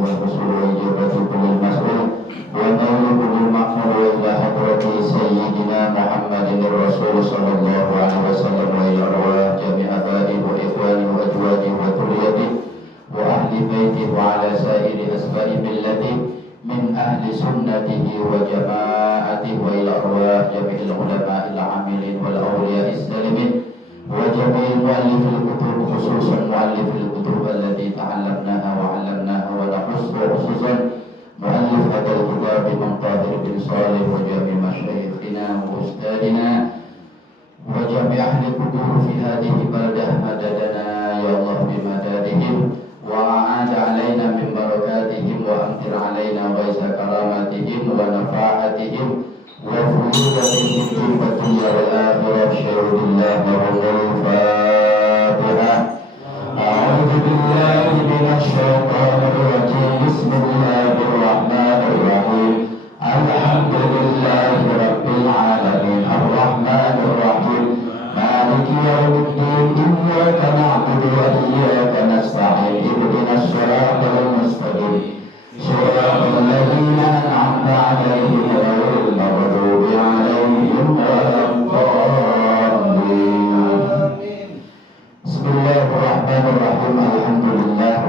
والرسول وإجابة كل المسؤول ونول كل المأمور إلى حضرة سيدنا محمد الرسول صلى الله عليه وسلم وإلى أرواح جميع آبائه وإخوانه وأزواجه وذريته وأهل بيته وعلى سائر أسباب ملته من أهل سنته وجماعته وإلى أرواح جميع العلماء العاملين والأولياء السالمين وجميع مؤلف الكتب خصوصا مؤلف الكتب التي تعلمناها وعلمناها ونخص خصوصا مؤلف هذا الكتاب من طاهر بن صالح وجميع مشايخنا وأستاذنا وجميع أهل القبور في هذه البلدة مددنا يا الله بمدادهم وأعاد علينا من بركاتهم وأمطر علينا غيث كراماتهم ونفاحتهم وفيوضتهم في الدنيا والآخرة بشهود الله وهم الفاتحة. أعوذ بالله من الشيطان الرجيم بسم الله الرحمن الرحيم الحمد لله رب العالمين الرحمن الرحيم مالك يوم الدين إياك نعبد وإياك نستعين اهدنا الصراط المستقيم صراط الذين أنعمت عليهم غير المغضوب عليهم ولا الضالين. بسم الله الرحمن الرحيم الحمد لله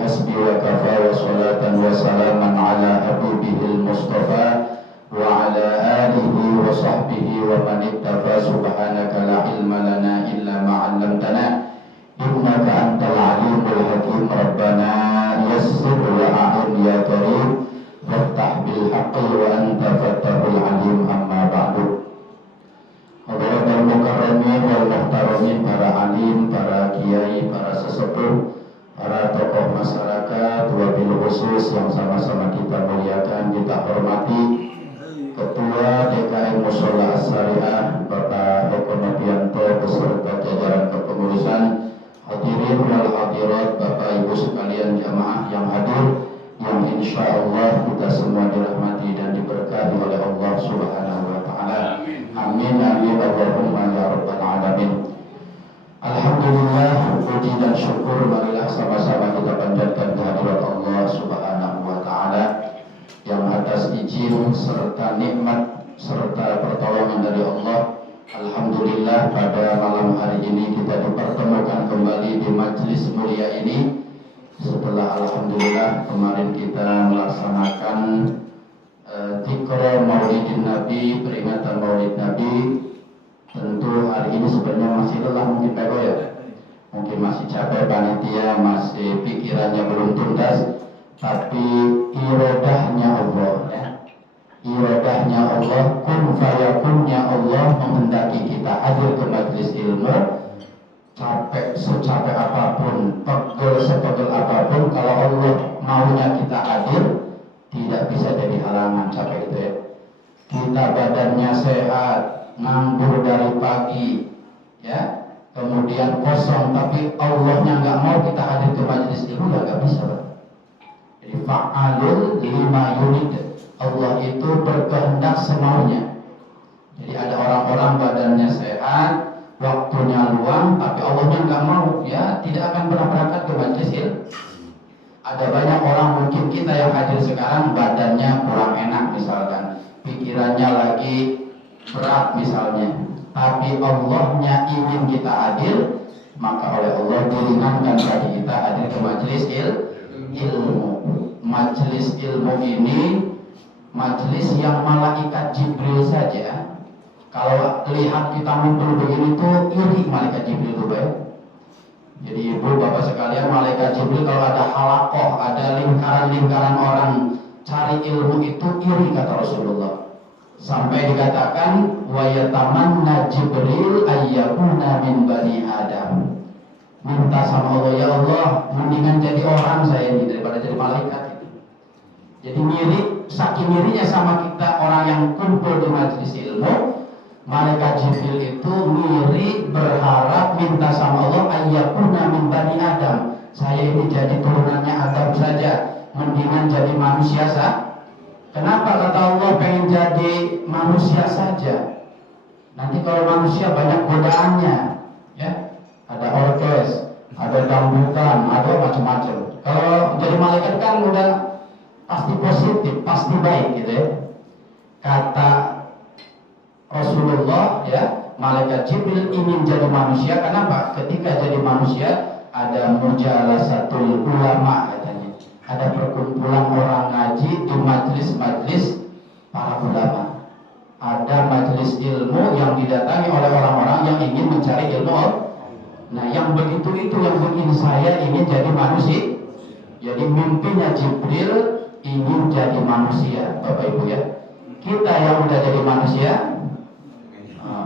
حسبي وكفى وصلاة وسلاما على حبيبه المصطفى وعلى آله وصحبه ومن اكتفى سبحانك لا علم لنا إلا ما علمتنا إنك أنت العليم الحكيم ربنا يسر وأعن يا كريم وافتح بالحق وأنت فتح العليم أما بعد. Hadirin mukarramin wal muhtaramin, para alim, para kiai, para sesepuh, para tokoh masyarakat, wabil khusus yang sama-sama kita muliakan, kita hormati Ketua DKM Mushola As-Syariah Bapak Eko Novianto beserta jajaran kepengurusan, hadirin wal hadirat, Bapak Ibu sekalian jamaah yang hadir, yang insya Allah kita semua dirahmati dan diberkahi oleh Allah Subhanahu wa Ta'ala. Amin amin Allahumma ya rabbal alamin. Alhamdulillah, puji dan syukur marilah sama-sama kita panjatkan kehadirat Allah Subhanahu wa Ta'ala yang atas izin serta nikmat serta pertolongan dari Allah, alhamdulillah pada malam hari ini kita dipertemukan kembali di majelis mulia ini setelah alhamdulillah kemarin kita melaksanakan dzikr Maulidin Nabi, peringatan Maulid Nabi. Tentu hari ini sebenarnya masih lelah mungkin Pak ya, mungkin masih capek panitia, masih pikirannya belum tuntas, tapi iradahnya Allah ya. Iradahnya Allah, kun fayakunnya Allah menghendaki kita hadir ke majelis ilmu. Capek secapek apapun, pegel sepegel apapun, kalau Allah maunya kita hadir, tidak bisa jadi halangan. Capek itu ya. Kita badannya sehat, nganggur dari pagi ya, kemudian kosong, tapi Allahnya nggak mau kita hadir ke majelis ilmu, ya nggak bisa Pak. Jadi fa'alul lima yurid, Allah itu berkehendak semaunya. Jadi ada orang-orang badannya sehat, waktunya luang, tapi Allahnya nggak mau, ya tidak akan pernah berangkat ke majelis ilmu. Ada banyak orang, mungkin kita yang hadir sekarang badannya kurang enak misalkan, pikirannya lagi berat misalnya, tapi Allahnya ingin kita hadir, maka oleh Allah diringankan bagi kita hadir ke majelis ilmu. Majelis ilmu ini majelis yang malaikat Jibril saja, kalau lihat kita muncul begini tuh iri malaikat Jibril itu baik. Jadi ibu bapak sekalian, malaikat Jibril kalau ada halakoh, ada lingkaran-lingkaran orang cari ilmu itu iri kata Rasulullah. Sampai dikatakan wa yatamanna Jibril ayyakuna min bani Adam. Minta sama Allah, ya Allah, mendingan jadi orang saya ini daripada jadi malaikat itu. Jadi ngiri, saking ngirinya sama kita orang yang kumpul di majelis ilmu, malaikat Jibril itu ngiri, berharap, minta sama Allah ayyakuna min bani Adam. Saya ini jadi turunannya Adam saja, mendingan jadi manusia saja. Kenapa kata Allah pengen jadi manusia saja? Nanti kalau manusia banyak godaannya, ya, ada orkes, ada dangdutan, ada macam-macam. Kalau malaikat kan udah pasti positif, pasti baik gitu ya. Kata Rasulullah ya, malaikat Jibril ingin jadi manusia. Kenapa? Ketika jadi manusia ada mujalasatul ulama katanya. Ada perkumpulan orang ngaji di majelis-majelis para ulama. Ada majelis ilmu yang didatangi oleh orang-orang yang ingin mencari ilmu. Nah, yang begitu itu yang bikin saya ingin jadi manusia. Jadi mimpinya Jibril ingin jadi manusia, Bapak Ibu ya. Kita yang udah jadi manusia,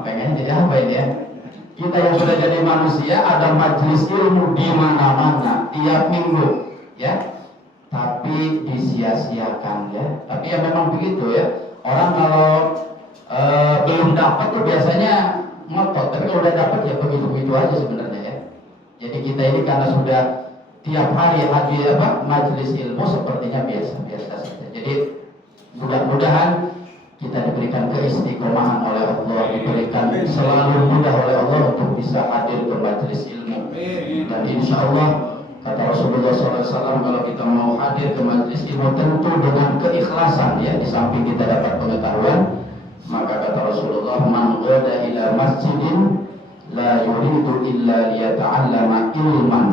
pengen jadi apa ini ya? Kita yang sudah jadi manusia ada majelis ilmu di mana-mana tiap minggu, ya. Tapi disia-siakan ya. Tapi ya memang begitu ya. Orang kalau belum dapat tuh biasanya ngotot, tapi kalau udah dapat ya begitu-begitu aja sebenarnya ya. Jadi kita ini karena sudah tiap hari hadir majelis ilmu sepertinya biasa-biasa saja. Jadi mudah-mudahan kita diberikan keistiqomahan oleh Allah, diberikan selalu mudah oleh Allah untuk bisa hadir ke majelis ilmu. Dan insya Allah kata Rasulullah SAW, kalau kita mau hadir ke majelis ilmu tentu dengan keikhlasan ya, di samping kita dapat pengetahuan. Maka kata Rasulullah, man ghada ila masjidin la yuridu illa liyata'allama ilman.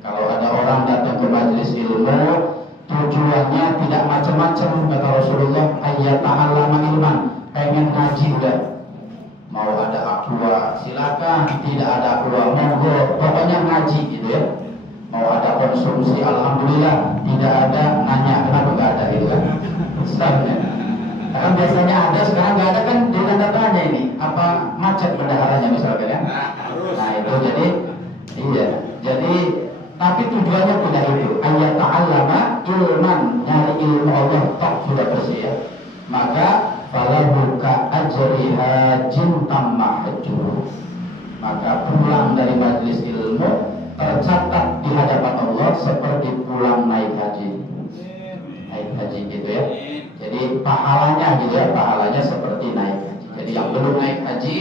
Kalau ada orang datang ke majelis ilmu tujuannya tidak macam-macam, kata Rasulullah, ayyata'allama ilman, pengen ngaji udah. Mau ada aqua silakan, tidak ada aqua monggo, pokoknya ngaji gitu ya. Mau ada konsumsi alhamdulillah, tidak ada nanya kenapa nggak ada gitu kan. Ustaznya kan biasanya ada, sekarang nggak ada kan, dia tanda tanya ini apa macet bendaharanya misalkan ya. Nah itu jadi iya, jadi tapi tujuannya tidak itu, ayat ta'allama ilman, nyari ilmu Allah tak sudah bersih ya. Maka falahu ka ajri hajin tamma hajjuhu, maka pulang dari majelis ilmu tercatat di hadapan Allah seperti pulang naik haji. Naik haji gitu ya. Jadi pahalanya gitu ya, pahalanya seperti naik haji. Jadi yang belum naik haji,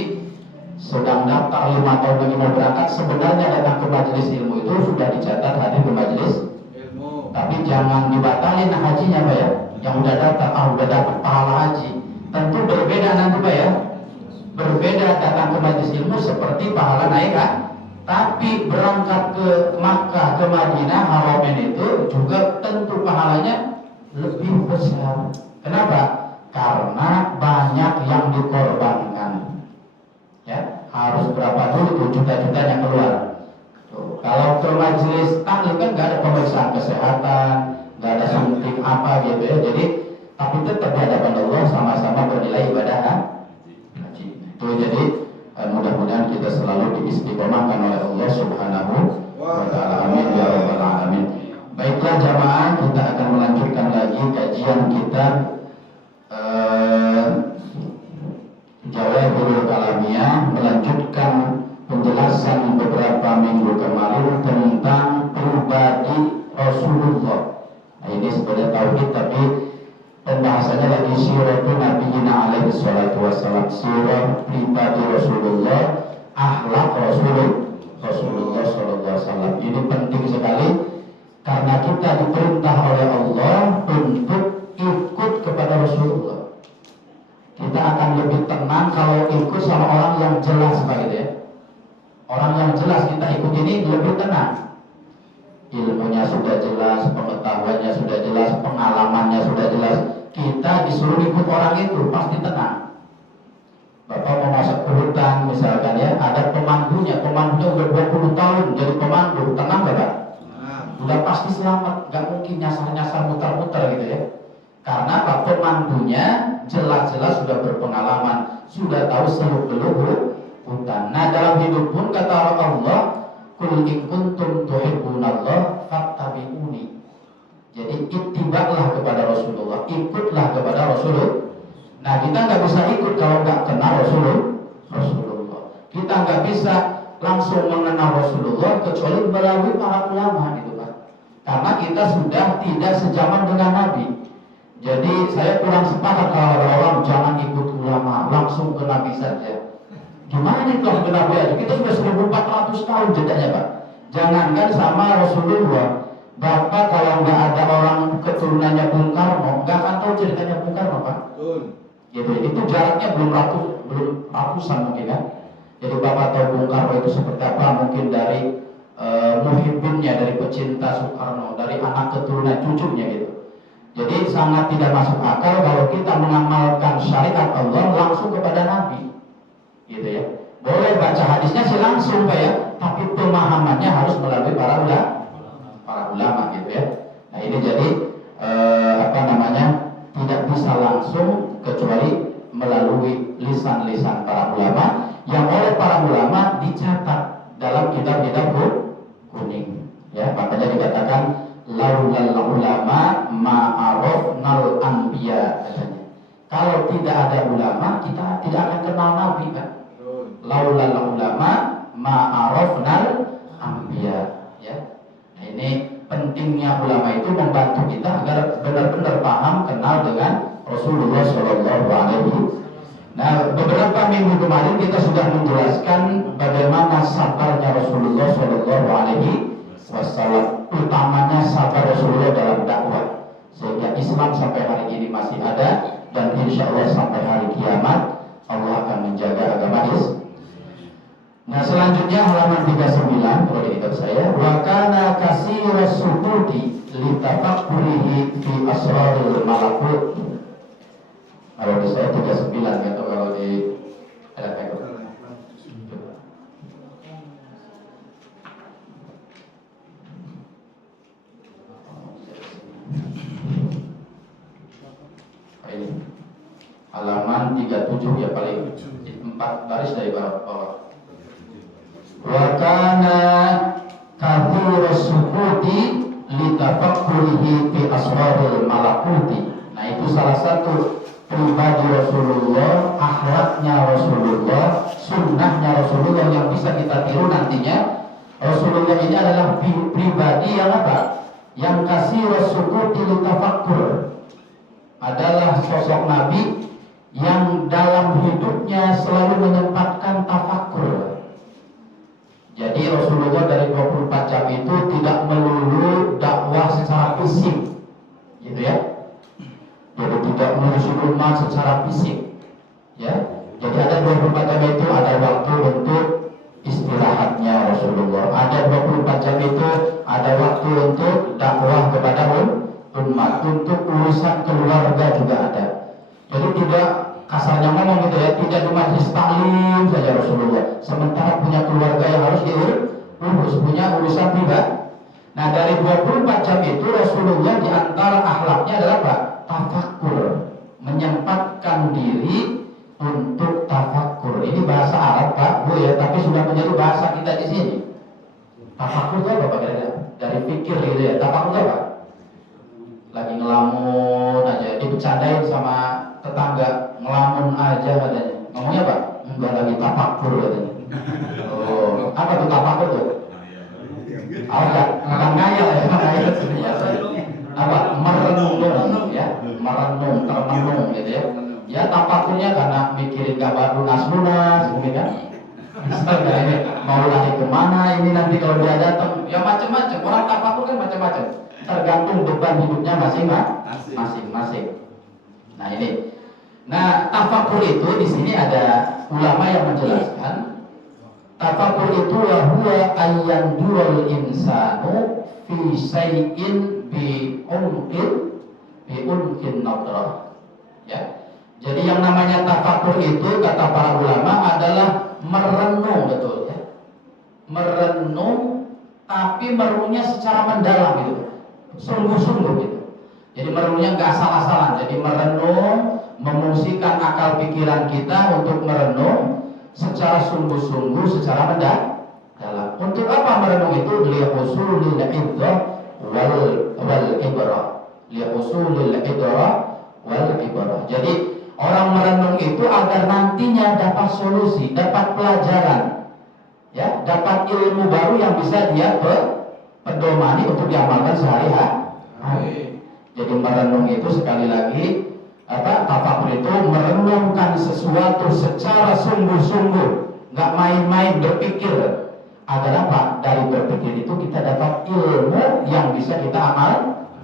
sedang daftar 5 tahun lagi mau berangkat, sebenarnya datang ke majelis ilmu itu sudah dicatat hadir ke majelis ilmu. Tapi jangan dibatalin hajinya Pak ya. Yang udah daftar, udah dapat pahala haji. Tentu berbeda nanti Pak ya. Berbeda datang ke majelis ilmu seperti pahala naik haji. Tapi berangkat ke Makkah, ke Madinah, Haramain itu juga tentu pahalanya lebih besar. Kenapa? Karena banyak yang dikorbankan. Ya, harus berapa dulu tuh juta-jutanya keluar. Tuh, kalau ke majelis taklim kan nggak ada pemeriksaan kesehatan, nggak ada suntik apa gitu ya. Jadi tapi tetap di hadapan Allah sama-sama bernilai ibadah haji. Itu jadi mudah-mudahan kita selalu diistiqomahkan oleh Allah Subhanahu wa taala. Amin ya rabbal alamin. Baiklah jamaah, kita akan melanjutkan lagi kajian kita Jawahirul Kalamiyah, melanjutkan penjelasan beberapa minggu kemarin tentang pribadi Rasulullah. Nah, ini sebenarnya tauhid tapi pembahasannya lagi siratul nabiyina alaihi salatu wassalam, sirah pribadi Rasulullah, akhlak Rasulullah sallallahu alaihi wasallam. Ini penting sekali karena kita diperintah oleh Allah untuk ikut kepada Rasulullah. Kita akan lebih tenang kalau ikut sama orang yang jelas begitu ya. Orang yang jelas kita ikut ini lebih tenang. Ilmunya sudah jelas, pengetahuannya sudah jelas, pengalamannya sudah jelas. Kita disuruh ikut orang itu pasti tenang. Bapak mau masuk ke hutan misalkan ya, ada pemandunya udah 20 tahun jadi pemandu, tenang gak Pak? Udah pasti selamat, gak mungkin nyasar-nyasar muter-muter gitu ya. Karena Pak pemandunya jelas-jelas sudah berpengalaman, sudah tahu seluk-beluk hutan. Nah dalam hidup pun kata Allah, Qul in kuntum tuhibbunallah fattabi'uni. Jadi ittiba'lah kepada Rasulullah, ikutlah kepada Rasulullah. Nah kita nggak bisa ikut kalau nggak kenal Rasulullah. Kita nggak bisa langsung mengenal Rasulullah kecuali melalui para ulama gitu kan. Karena kita sudah tidak sejaman dengan Nabi. Jadi saya kurang sepakat kalau ada orang jangan ikut ulama, langsung ke Nabi saja. Gimana nih kalau ke Nabi aja? Kita sudah 1400 tahun jedanya Pak. Jangankan sama Rasulullah, Bapak kalau nggak ada orang keturunannya Bung Karno, nggak akan tahu ceritanya Bung Karno, Pak. Gitu. Itu jaraknya belum ratusan mungkin ya. Jadi Bapak tahu Bung Karno itu seperti apa? Mungkin dari muhibbinnya, dari pecinta Soekarno, dari anak keturunan cucunya gitu. Jadi sangat tidak masuk akal kalau kita mengamalkan syariat Allah langsung kepada Nabi, gitu ya. Boleh baca hadisnya sih langsung Pak ya, tapi pemahamannya harus melalui para ulama gitu ya. Nah ini jadi tidak bisa langsung kecuali melalui lisan-lisan para ulama yang oleh para ulama dicatat dalam kitab-kitab kuning ya. Makanya dikatakan laulal ulama ma'arafnal anbiya katanya. Kalau tidak ada ulama kita tidak akan kenal nabi kan. Laulal ulama ma'arafnal anbiya ya. Nah ini pentingnya ulama itu membantu kita agar benar-benar paham kenal dengan Rasulullah Shallallahu Alaihi Wasallam. Nah, beberapa minggu kemarin kita sudah menjelaskan bagaimana sabarnya Rasulullah Shallallahu Alaihi Wasallam, utamanya sabar Rasulullah dalam dakwah, sehingga Islam sampai hari ini masih ada dan insya Allah sampai hari kiamat Allah akan menjaga agama Islam. Nah selanjutnya halaman 39 kalau di kitab saya, wa kana katsira sujudi li tafakkurihi fi asraril malakut. Kalau di saya 39 atau kalau di ini halaman 37 ya, paling 4 baris dari bawah. Wa kana katsira sujudi li tafakkurihi fi asraril malakuti. Nah itu salah satu pribadi Rasulullah, akhlaknya Rasulullah, sunnahnya Rasulullah yang bisa kita tiru nantinya. Rasulullah ini adalah pribadi yang apa? Yang katsira sujudi li tafakkur. Adalah sosok Nabi yang dalam hidupnya selalu menyempatkan tafakkur. Jadi Rasulullah dari 24 jam itu tidak melulu dakwah secara fisik, gitu ya. Jadi tidak mengusung umat secara fisik, ya. Jadi ada 24 jam itu ada waktu untuk istirahatnya Rasulullah. Ada 24 jam itu ada waktu untuk dakwah kepada umat, untuk urusan keluarga juga ada. Jadi tidak kasarnya ngomong gitu ya, tidak cuma majlis taklim saja Rasulullah, sementara punya keluarga yang harus diurus, punya urusan pribadi. Nah dari 24 jam itu Rasulullah di antara akhlaknya adalah apa? Tafakkur, menyempatkan diri untuk tafakkur. Ini bahasa Arab Pak Bu ya, tapi sudah menjadi bahasa kita di sini. Tafakkur itu apa Pak kira-kira? Dari pikir gitu ya. Tafakkur itu apa? Lagi ngelamun aja, dibercandain sama tetangga, ngelamun aja katanya. Ngomongnya apa? Enggak, lagi tafakur katanya. Oh, apa tuh tafakur tuh? Oh, enggak ngayal ya, ngayal biasa. Apa? Merenung ya, merenung, termenung gitu ya. Ya tafakurnya karena mikirin kabar lunas mungkin kan. Misalnya ini mau lari kemana ini nanti kalau dia datang, ya macam-macam. Orang tafakur kan macam-macam. Tergantung beban hidupnya masing-masing. Nah ini. Nah, tafakur itu di sini ada ulama yang menjelaskan tafakur itu huwa ayyan dural insanu fi syai'in bi unqin nadrah. Ya. Jadi yang namanya tafakur itu kata para ulama adalah merenung, betul ya. Merenung tapi merenungnya secara mendalam gitu. Sungguh-sungguh gitu. Jadi merenungnya nggak asal-asalan. Jadi merenung, memungsikan akal pikiran kita untuk merenung secara sungguh-sungguh, secara mendalam. Untuk apa merenung itu? Lihusulil idrah wal ibrah. Lihusulil idrah wal ibrah. Jadi orang merenung itu agar nantinya dapat solusi, dapat pelajaran, ya, dapat ilmu baru yang bisa dia pedomani untuk diamalkan sehari-hari. Jadi merenung itu sekali lagi tafakur itu merenungkan sesuatu secara sungguh-sungguh, nggak main-main berpikir Agar apa? Dari berpikir itu kita dapat ilmu yang bisa kita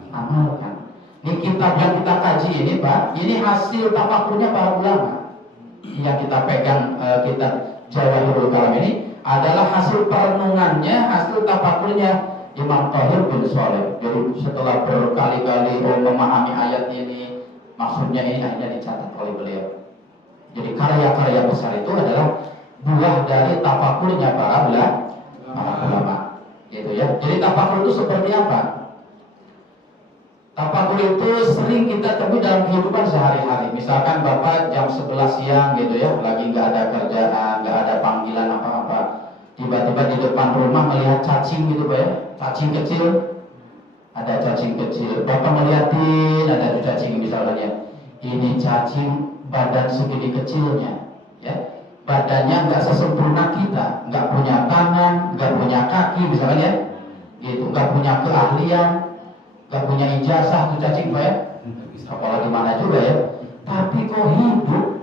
amalkan. Ini kitab yang kita kaji ini Pak, ini hasil tafakurnya para ulama. Yang kita pegang kitab Jawahirul Kalam ini adalah hasil perenungannya, hasil tafakurnya Imam Thahir bin Shalih. Jadi setelah berkali-kali memahami ayat ini, maksudnya ini akhirnya dicatat oleh beliau. Jadi karya-karya besar itu adalah buah dari tafakurnya para ulama. Gitu ya. Jadi tafakur itu seperti apa? Tafakur itu sering kita temui dalam kehidupan sehari-hari. Misalkan Bapak jam 11 siang gitu ya, lagi nggak ada kerjaan, nggak ada panggilan apa-apa, tiba-tiba di depan rumah melihat cacing gitu Pak ya, cacing kecil, ada cacing kecil. Bapak melihatin ada tuh cacing misalnya ya, ini cacing badan segini kecilnya, ya, badannya nggak sesempurna kita, nggak punya tangan, nggak punya kaki misalnya, ya, gitu, nggak punya keahlian. Gak punya ijazah tuh cacing Pak ya, apalagi mana juga ya, tapi kok hidup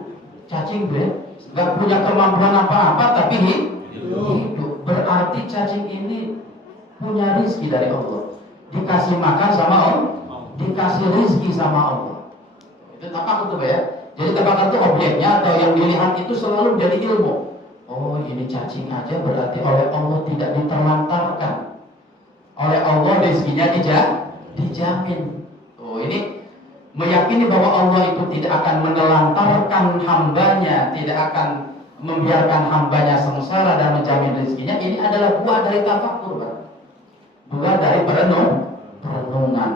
cacing Pak, gak punya kemampuan apa-apa tapi hidup. Berarti cacing ini punya rizki dari Allah, dikasih makan sama Allah, dikasih rizki sama Allah. Itu tapak itu Pak ya. Jadi tapak itu objeknya atau yang dilihat itu selalu jadi ilmu. Oh ini cacing aja berarti oleh Allah tidak diterlantarkan, oleh Allah rizkinya dijamin. Oh ini meyakini bahwa Allah itu tidak akan menelantarkan hambanya, tidak akan membiarkan hambanya sengsara dan menjamin rezekinya. Ini adalah buah dari tafakur, buah dari perenungan.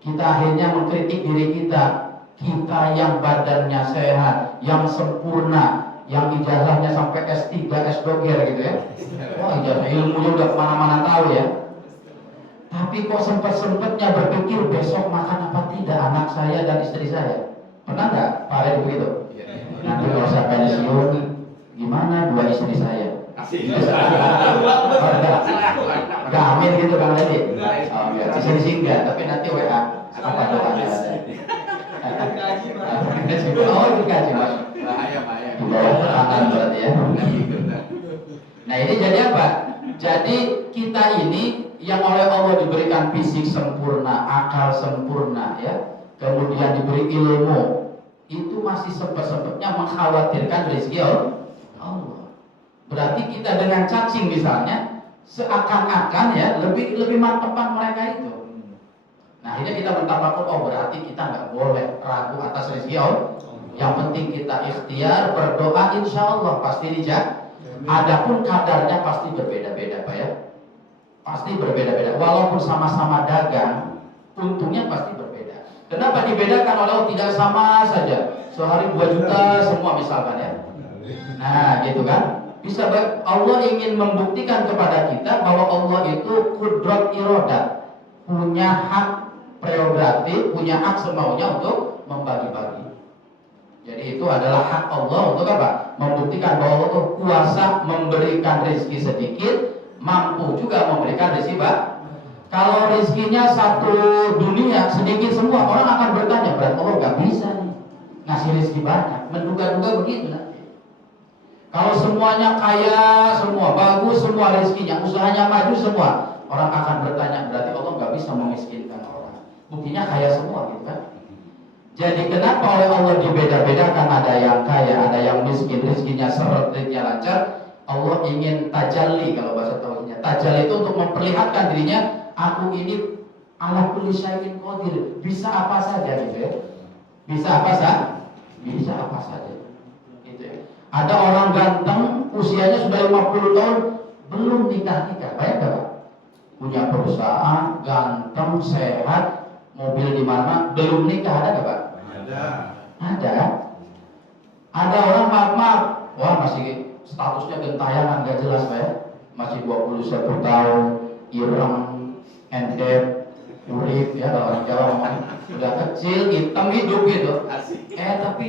Kita akhirnya mengkritik diri kita, kita yang badannya sehat, yang sempurna, yang ijazahnya sampai S3, S2 gitu ya. Wah ijazah ilmunya udah kemana-mana tahu ya. Tapi kok sempat-sempatnya berpikir besok makan apa tidak anak saya dan istri saya. Pernah nggak Pak Red begitu? Nanti kalau saya pensiun gimana dua istri saya? Gak amin gitu Bang Red? Oh enggak, bisa disingkat, tapi nanti WA apa doanya? Oh itu kaji Mas. Di bawah tekanan berarti ya. Nah ini jadi apa? Jadi kita ini yang oleh Allah diberikan fisik sempurna, akal sempurna ya, kemudian diberi ilmu, itu masih sempat-sempatnya mengkhawatirkan rezeki Allah. Berarti kita dengan cacing misalnya seakan-akan ya lebih mantepan mereka itu. Nah ini kita bertafakur, oh berarti kita nggak boleh ragu atas rezeki Allah. Yang penting kita ikhtiar, berdoa, insya Allah pasti dijawab. Adapun kadarnya pasti berbeda-beda Pak ya. Pasti berbeda-beda, walaupun sama-sama dagang, untungnya pasti berbeda. Kenapa dibedakan oleh Allah? Tidak sama saja, sehari 2 juta semua misalkan ya. Nah gitu kan, bisa Allah ingin membuktikan kepada kita bahwa Allah itu kudrat irodat, punya hak prerogatif, punya hak semaunya untuk membagi-bagi. Jadi itu adalah hak Allah untuk apa? Membuktikan bahwa Allah itu kuasa memberikan rezeki sedikit, mampu juga memberikan rezeki Pak. Kalau rezekinya satu dunia sedikit semua, orang akan bertanya, berarti Allah nggak bisa nih ngasih rezeki banyak. Menduga-duga begitu nanti. Kalau semuanya kaya semua, bagus semua rezekinya, usahanya maju semua, orang akan bertanya, berarti Allah nggak bisa memiskinkan orang. Buktinya kaya semua gitu kan. Jadi kenapa oleh Allah dibeda-bedakan, ada yang kaya, ada yang miskin, rezekinya seret, rezekinya lancar. Allah ingin tajalli, kalau bahasa tauhidnya. Tajalli itu untuk memperlihatkan dirinya, aku ini ala kulli syai'in qadir, bisa apa saja gitu ya. Bisa apa saja? Bisa apa saja. Gitu ya. Ada orang ganteng, usianya sudah 50 tahun, belum nikah-nikah. Bayangkan Pak. Punya perusahaan, ganteng, sehat, mobil di mana, belum nikah, ada nggak Pak? Ada. Ada orang maaf, wah masih statusnya gentayangan gak jelas Pak ya, masih 21 tahun, ireng, endem, urip ya, kalau orang Jawa ngomong udah kecil, hitam, hidup gitu. Tapi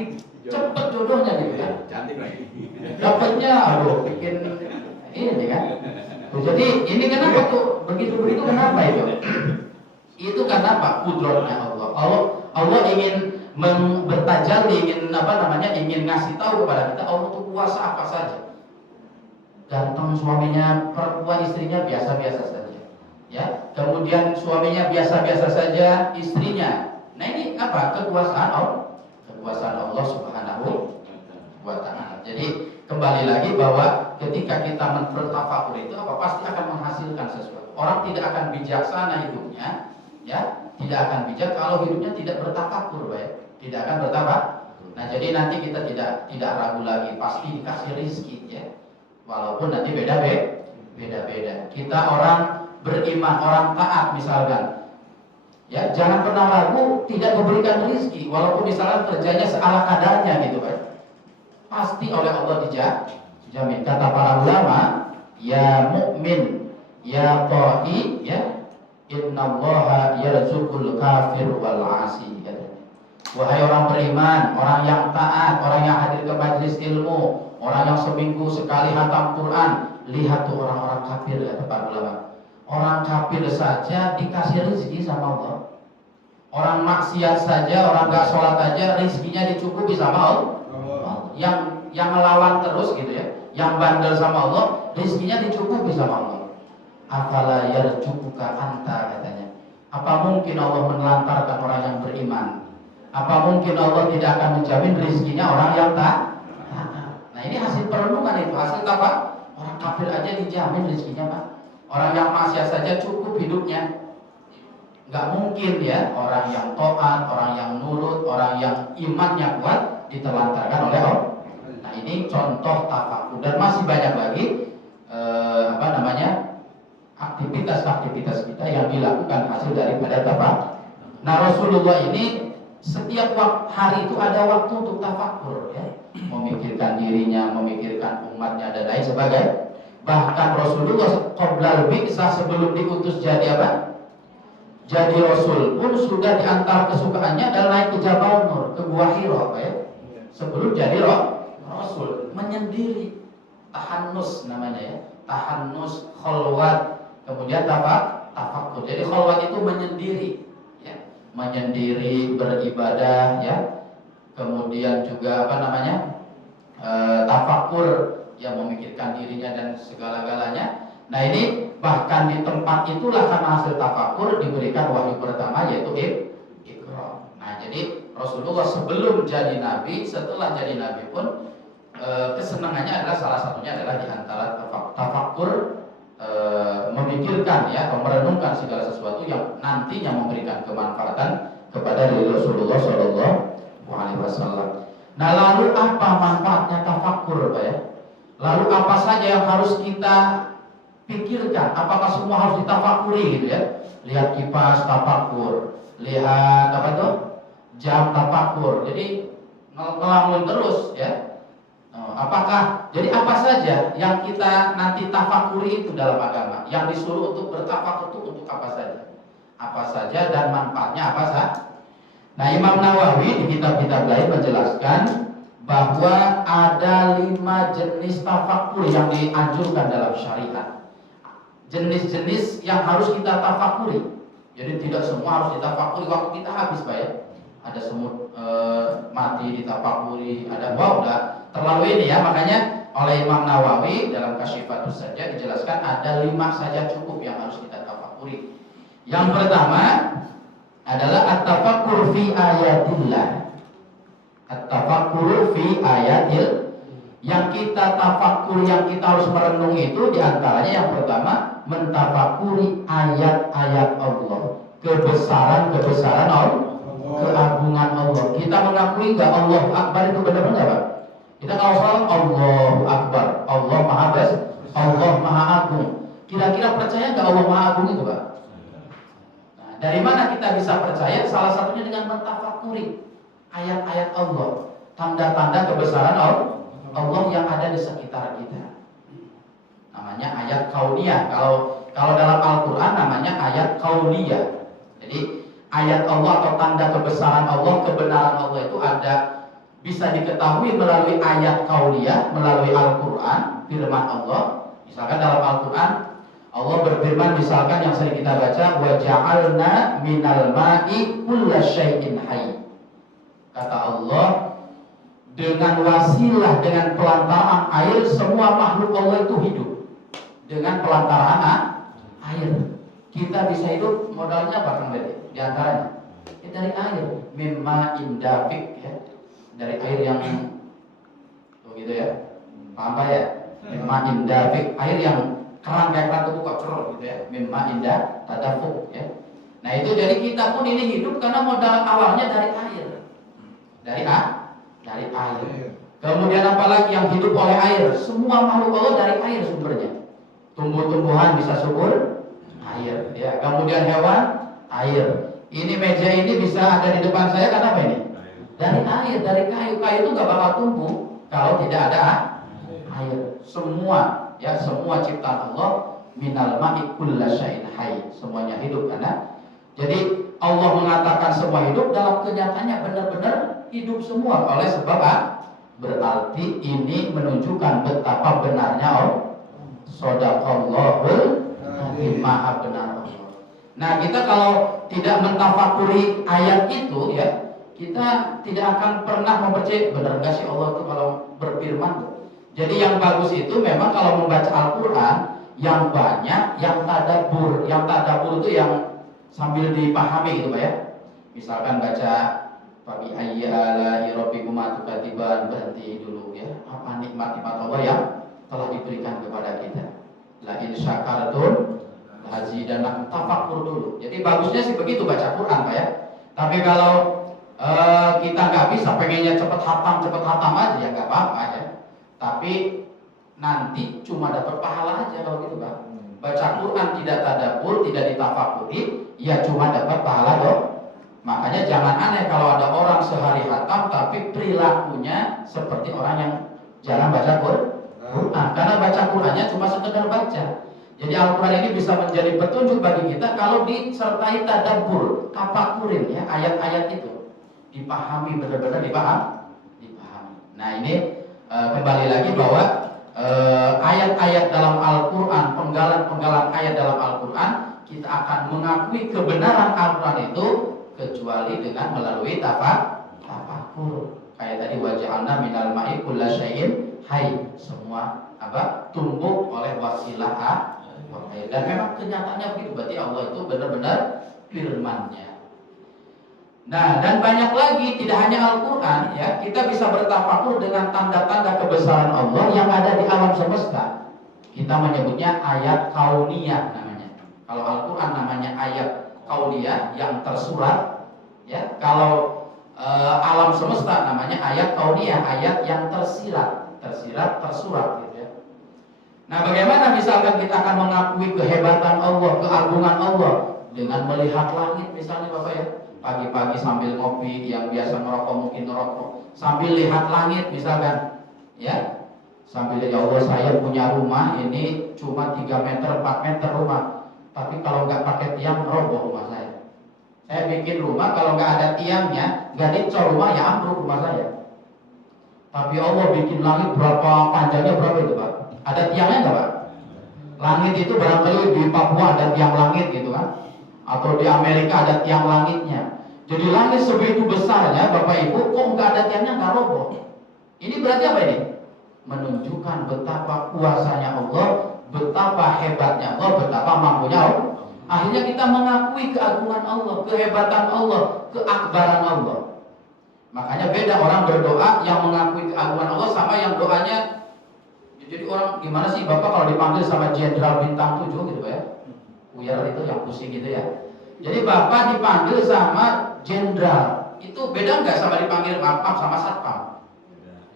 cepet jodohnya gitu kan, cantik lagi. Dapatnya aduh bikin ini kan. Jadi ini kenapa tuh begitu kenapa itu? Itu karena apa? Kudratnya Allah. Allah ingin bertajal, ingin ingin ngasih tahu kepada kita Allah itu kuasa apa saja. ganteng suaminya, perempuan istrinya biasa-biasa saja. Ya, kemudian suaminya biasa-biasa saja, istrinya. Nah ini apa? Kekuasaan Allah, kekuasaan Allah Subhanahu wa Ta'ala. Jadi kembali lagi bahwa ketika kita bertafakur itu apa pasti akan menghasilkan sesuatu. Orang tidak akan bijaksana hidupnya, ya, tidak akan bijak kalau hidupnya tidak bertafakur, baik. Tidak akan bertafakur. Nah, jadi nanti kita tidak ragu lagi, pasti dikasih rezeki, ya. Walaupun nanti beda-beda. Kita orang beriman, orang taat misalkan, ya, jangan pernah ragu tidak diberikan rezeki, walaupun misalnya kerjanya seala kadarnya gitu, kan. Pasti oleh Allah dijamin. Kata para ulama, ya mukmin, ya ta'i, ya innallaha yarzuqul kafir wal 'asi. Wahai orang beriman, orang yang taat, orang yang hadir ke majelis ilmu, orang yang seminggu sekali hatam Quran, lihat tuh orang-orang kafir, kata para ulama. Orang kafir saja dikasih rezeki sama Allah. Orang maksiat saja, orang gak sholat aja, rezekinya dicukupi sama Allah. Yang melawan terus gitu ya, yang bandel sama Allah, rezekinya dicukupi sama Allah. Afala yarjuka anta, katanya. Apa mungkin Allah menelantarkan orang yang beriman? Apa mungkin Allah tidak akan menjamin rezekinya orang yang tak? Nah ini hasil perenungan itu, hasil apa? Orang kafir aja dijamin rezekinya, Pak. Orang yang maksiat saja cukup hidupnya. Nggak mungkin ya orang yang taat, orang yang nurut, orang yang imannya kuat ditelantarkan oleh Allah. Nah ini contoh tafakur, dan masih banyak lagi aktivitas-aktivitas kita yang dilakukan hasil daripada tafakur. Nah Rasulullah ini setiap hari itu ada waktu untuk tafakur, ya, memikirkan dirinya, memikirkan umatnya dan lain sebagainya. Bahkan Rasulullah qoblal bi'tsah, sebelum diutus jadi apa? Jadi Rasul pun sudah diantar kesukaannya adalah naik ke Jabal Nur, ke Gua Hira, ya. Sebelum jadi Rasul, menyendiri, tahannus namanya, ya, tahannus, khalwat, kemudian tafakur. Jadi khalwat itu menyendiri, ya, menyendiri beribadah, ya, kemudian juga apa namanya, tafakur, ya, memikirkan dirinya dan segala-galanya. Nah ini bahkan di tempat itulah karena hasil tafakur diberikan wahyu pertama, yaitu Iqra. Nah jadi Rasulullah sebelum jadi nabi, setelah jadi nabi pun kesenangannya adalah salah satunya adalah di antara tafakur, memikirkan, ya, merenungkan segala sesuatu yang nantinya memberikan kemanfaatan kepada diri Rasulullah SAW. Nah lalu apa manfaatnya tafakur, Pak, ya? Lalu apa saja yang harus kita pikirkan? Apakah semua harus ditafakuri gitu, ya? Lihat kipas tafakur, lihat apa tuh? Jam tafakur. Jadi ngelamun terus, ya. Apakah jadi apa saja yang kita nanti tafakuri itu dalam agama? Yang disuruh untuk bertafakur itu untuk apa saja? Apa saja dan manfaatnya apa saja? Nah Imam Nawawi di kitab-kitab lain menjelaskan bahwa ada 5 jenis tafakur yang dianjurkan dalam syariat. Jenis-jenis yang harus kita tafakuri. Jadi tidak semua harus ditafakuri, waktu kita habis, Pak, ya. Ada semut mati ditafakuri, ada udah terlalu ini, ya. Makanya oleh Imam Nawawi dalam Kasyifatus Saja dijelaskan ada 5 saja cukup yang harus kita tafakuri. Yang pertama adalah at-tafakkur fi ayatillah. At-tafakkur fi ayatil, yang kita tafakkur, yang kita harus merenung itu diantaranya yang pertama mentafakuri ayat-ayat Allah, kebesaran Allah, keagungan Allah. Kita mengakui nggak Allahu Akbar itu benar-benar, Pak? Kita kalau salat Allahu Akbar, Allah Maha Besar, Allah Maha Agung. Kira-kira percaya nggak Allah Maha Agung itu, Pak? Nah, dari mana kita bisa percaya? Salah satunya dengan mentafakuri ayat-ayat Allah, tanda-tanda kebesaran Allah yang ada di sekitar kita. Namanya ayat kauniyah. Kalau dalam Al-Quran namanya ayat kauniyah. Jadi ayat Allah atau tanda kebesaran Allah, kebenaran Allah itu ada, bisa diketahui melalui ayat kauniyah, melalui Al-Quran, firman Allah. Misalkan dalam Al-Quran Allah berfirman, misalkan yang sering kita baca, wa ja'alna minal ma'i kulla syai'in hayy. Kata Allah, Dengan wasilah, dengan pelantaran air, semua makhluk Allah itu hidup. Dengan pelantaran air. Kita bisa hidup modalnya apa Kang Dede? Di antaranya dari air, mimma indafik ya. Dari air yang begitu ya. Paham Pak ya? Mimma indafik, air yang keran kayak keran kebuka cerot gitu ya. Mimma indah tadafuk ya. Nah itu jadi kita pun ini hidup karena modal awalnya dari air. Dari air. Kemudian apalagi yang hidup oleh air? Semua makhluk Allah dari air sumbernya. Tumbuh-tumbuhan bisa subur air, ya. Kemudian hewan air. Ini meja ini bisa ada di depan saya karena apa ini? Dari air, dari kayu. Kayu itu nggak bakal tumbuh kalau tidak ada air. Semua, ya semua ciptaan Allah minal ma'i kulla syai'in hayy. Semuanya hidup karena. Jadi Allah mengatakan semua hidup, dalam kenyataannya benar-benar hidup semua. Oleh sebab berarti ini menunjukkan betapa benarnya Allah. Shadaqallahul azim, maha benar Allah. Nah kita kalau tidak mentafakuri ayat itu ya, kita tidak akan pernah mempercayai benar nggak sih Allah itu kalau berfirman. Jadi yang bagus itu memang kalau membaca Al-Quran yang banyak, yang tadabbur. Yang tadabbur itu yang sambil dipahami gitu Pak ya. Misalkan baca Fabi ayyi ala'i rabbikuma tukadziban, berhenti dulu ya. Apa nikmat-nikmat Allah yang telah diberikan kepada kita. La in syakartum lazidannakum, tafakkur dulu. Jadi bagusnya sih begitu baca Quran Pak ya. Tapi kalau kita nggak bisa, pengennya cepet hatam aja ya nggak apa-apa ya. Tapi nanti cuma dapat pahala aja kalau gitu Pak. Baca Quran tidak tadabbur, tidak ditafakuri, ya cuma dapat pahala dong. Makanya jangan aneh kalau ada orang sehari hatam tapi perilakunya seperti orang yang jarang baca Quran. Karena baca Qurannya cuma sekedar baca. Jadi Al-Quran ini bisa menjadi petunjuk bagi kita kalau disertai tadabbur, tafakurin ya ayat-ayat itu. Dipahami, benar-benar dipahami. Nah ini kembali lagi bahwa ayat-ayat dalam Al-Quran, penggalan-penggalan ayat dalam Al-Quran, kita akan mengakui kebenaran Al-Quran itu kecuali dengan melalui tafakur. Kayak tadi waja'alna minal ma'i kulla syai'in hayy, semua tumbuh oleh wasilah air. Dan memang kenyataannya begitu, berarti Allah itu benar-benar firman-Nya. Nah, dan banyak lagi, tidak hanya Al-Quran ya, kita bisa bertafakur dengan tanda-tanda kebesaran Allah yang ada di alam semesta. Kita menyebutnya ayat kauniyah namanya. Kalau Al-Quran namanya ayat kauniyah yang tersurat ya. Kalau alam semesta namanya ayat kauniyah, ayat yang tersirat, tersurat gitu ya. Nah, bagaimana misalkan kita akan mengakui kehebatan Allah, keagungan Allah dengan melihat langit misalnya Bapak ya. Pagi-pagi sambil ngopi, yang biasa merokok mungkin merokok, sambil lihat langit misalkan ya. Sambil ya Allah saya punya rumah ini cuma 3 meter 4 meter rumah, tapi kalau nggak pakai tiang roboh rumah saya. Saya bikin rumah kalau nggak ada tiangnya, nggak dicor rumah ya ambruk rumah saya. Tapi Allah bikin langit berapa panjangnya berapa itu Pak? Ada tiangnya nggak Pak? Langit itu barangkali di Papua ada tiang langit gitu kan? Atau di Amerika ada tiang langitnya. Jadi langit sebegitu besarnya Bapak Ibu, kok nggak ada tiangnya, nggak roboh. Ini berarti apa ini? Menunjukkan betapa kuasanya Allah, betapa hebatnya Allah, betapa mampunya Allah. Akhirnya kita mengakui keagungan Allah, kehebatan Allah, keakbaran Allah. Makanya beda orang berdoa yang mengakui keagungan Allah sama yang doanya. Jadi orang gimana sih Bapak kalau dipanggil sama Jenderal Bintang 7 gitu ya? Uyar itu yang pusing gitu ya. Jadi Bapak dipanggil sama jenderal, itu beda nggak sama dipanggil maaf sama satpam?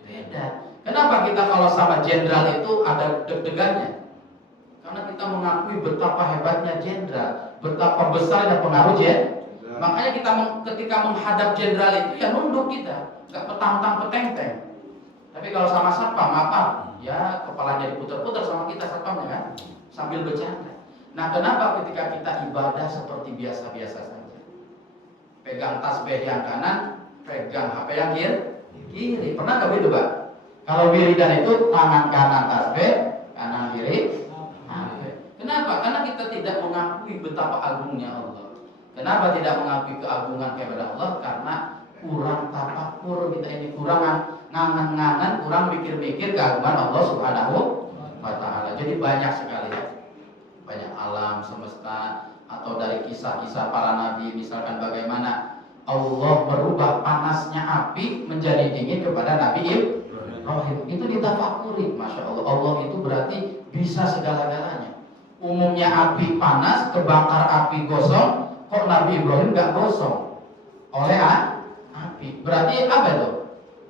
Beda. Kenapa kita kalau sama jenderal itu ada deg-degannya? Karena kita mengakui betapa hebatnya jenderal, betapa besarnya pengaruh jenderal. Makanya kita ketika menghadap jenderal itu ya nunduk kita, nggak petang-peteng. Tapi kalau sama satpam apa? Ya kepalanya diputar-putar sama kita satpamnya kan, sambil bercanda. Nah, kenapa ketika kita ibadah seperti biasa-biasa saja? Pegang tasbih yang kanan, pegang HP yang kiri. Pernah nggak begitu, Pak? Kalau wiridan itu tangan kanan tasbih, kanan kiri HP. Kenapa? Karena kita tidak mengakui betapa agungnya Allah. Kenapa tidak mengakui keagungan kepada Allah? Karena kurang tafakur kita ini, kurang ngangen-ngangen, kurang mikir-mikir keagungan Allah Subhanahu wa Ta'ala. Jadi banyak sekali ya, banyak alam semesta atau dari kisah-kisah para nabi, misalkan bagaimana Allah merubah panasnya api menjadi dingin kepada Nabi Ibrahim. Itu ditafakuri, Masya Allah. Allah itu berarti bisa segala-galanya. Umumnya api panas, kebakar api gosong, kok Nabi Ibrahim gak gosong oleh api? Berarti apa itu?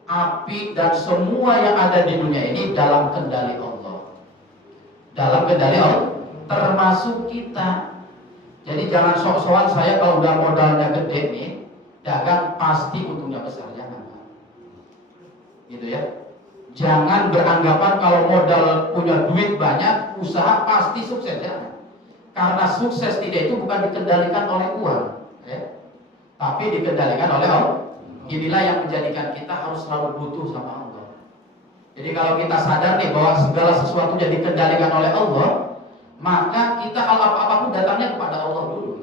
Api dan semua yang ada di dunia ini dalam kendali Allah. Dalam kendali Allah, termasuk kita. Jadi jangan sok-sokan saya kalau udah modalnya gede nih, dagang pasti untungnya besar, jangan. Gitu ya. Jangan beranggapan kalau modal punya duit banyak, usaha pasti sukses, jangan. Karena sukses tidak itu bukan dikendalikan oleh uang, ya. Tapi dikendalikan oleh Allah. Inilah yang menjadikan kita harus selalu butuh sama Allah. Jadi kalau kita sadar nih bahwa segala sesuatunya dikendalikan oleh Allah, maka kita kalau apa-apa pun datangnya kepada Allah dulu.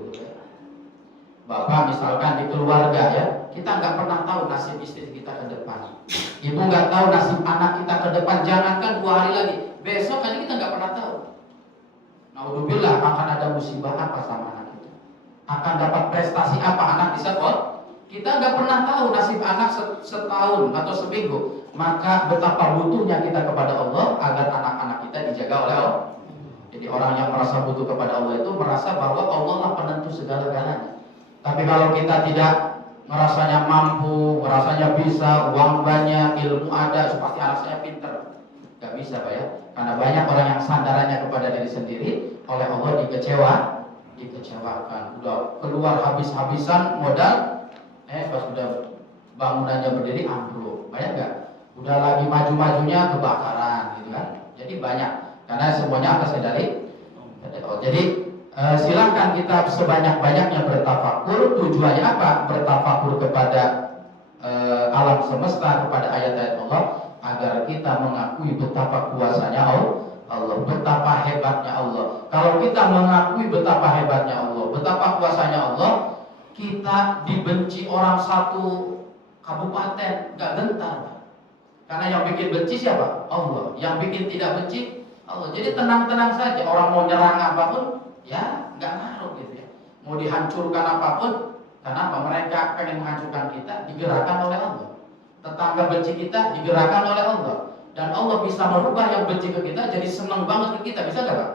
Bapak misalkan di keluarga ya, kita nggak pernah tahu nasib istri kita ke depan. Ibu nggak tahu nasib anak kita ke depan. Jangankan 2 hari lagi, besok aja kita nggak pernah tahu. Naudzubillah, akan ada musibah apa sama anak kita, akan dapat prestasi apa anak di sekolah. Kita nggak pernah tahu nasib anak setahun atau seminggu. Maka betapa butuhnya kita kepada Allah agar anak-anak kita dijaga oleh Allah. Jadi orang yang merasa butuh kepada Allah itu merasa bahwa Allah lah penentu segala-galanya. Tapi kalau kita tidak merasanya mampu, merasanya bisa, uang banyak, ilmu ada, pasti anak saya pinter. Gak bisa Pak ya. Karena banyak orang yang sandarannya kepada diri sendiri, oleh Allah dikecewakan. Udah keluar habis-habisan modal, pas udah bangunannya berdiri ambruk. Banyak gak? Udah lagi maju-majunya kebakaran gitu kan. Jadi banyak. Karena semuanya atas kendali Allah. Jadi silakan kita sebanyak-banyaknya bertafakur. Tujuannya apa? Bertafakur kepada alam semesta, kepada ayat-ayat Allah, agar kita mengakui betapa kuasanya Allah, betapa hebatnya Allah. Kalau kita mengakui betapa hebatnya Allah, betapa kuasanya Allah, kita dibenci orang satu kabupaten gak gentar. Karena yang bikin benci siapa? Allah. Yang bikin tidak benci Allah. Jadi tenang-tenang saja. Orang mau nyerang apapun, ya nggak ngaruh gitu ya. Mau dihancurkan apapun, kenapa? Mereka pengen menghancurkan kita, digerakkan oleh Allah. Tetangga benci kita, digerakkan oleh Allah. Dan Allah bisa merubah yang benci ke kita jadi senang banget ke kita. Bisa nggak Pak?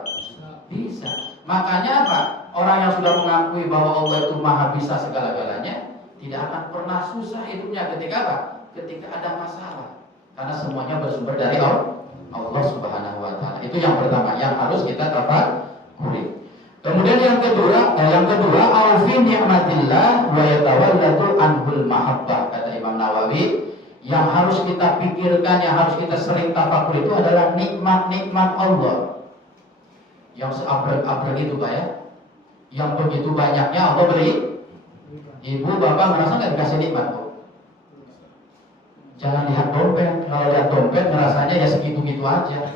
Bisa. Makanya apa? Orang yang sudah mengakui bahwa Allah itu maha bisa segala-galanya, tidak akan pernah susah hidupnya. Ketika apa? Ketika ada masalah. Karena semuanya bersumber dari Allah Subhanahu wa Ta'ala. Itu yang pertama yang harus kita tafakuri. Kemudian yang kedua, aufi ni'matillah wa yatawallatu anhul mahabbah, kata Imam Nawawi. Yang harus kita pikirkan, yang harus kita sering tafakur itu adalah nikmat-nikmat Allah yang seabrek-abrek itu Pak ya, yang begitu banyaknya Allah beri. Ibu bapak merasa nggak dikasih nikmat kok? Jangan lihat dompet. Kalau lihat dompet merasanya ya segitu-gitu aja,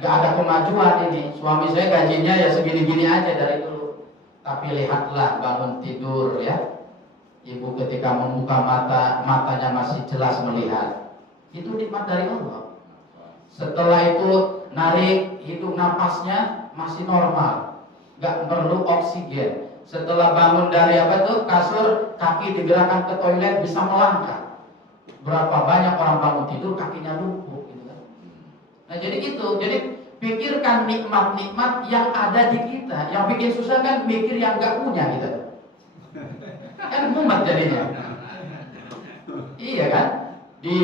nggak ada kemajuan ini. Suami saya gajinya ya segini-gini aja dari dulu. Tapi lihatlah bangun tidur ya, ibu ketika membuka mata, matanya masih jelas melihat. Itu nikmat dari Allah. Setelah itu narik, hitung napasnya masih normal, nggak perlu oksigen. Setelah bangun dari kasur, kaki digerakkan ke toilet bisa melangkah. Berapa banyak orang bangun tidur kakinya lumpuh gitu kan. Nah jadi gitu. Jadi pikirkan nikmat-nikmat yang ada di kita. Yang bikin susah kan mikir yang nggak punya gitu. Kan mumet jadinya. Iya kan? Di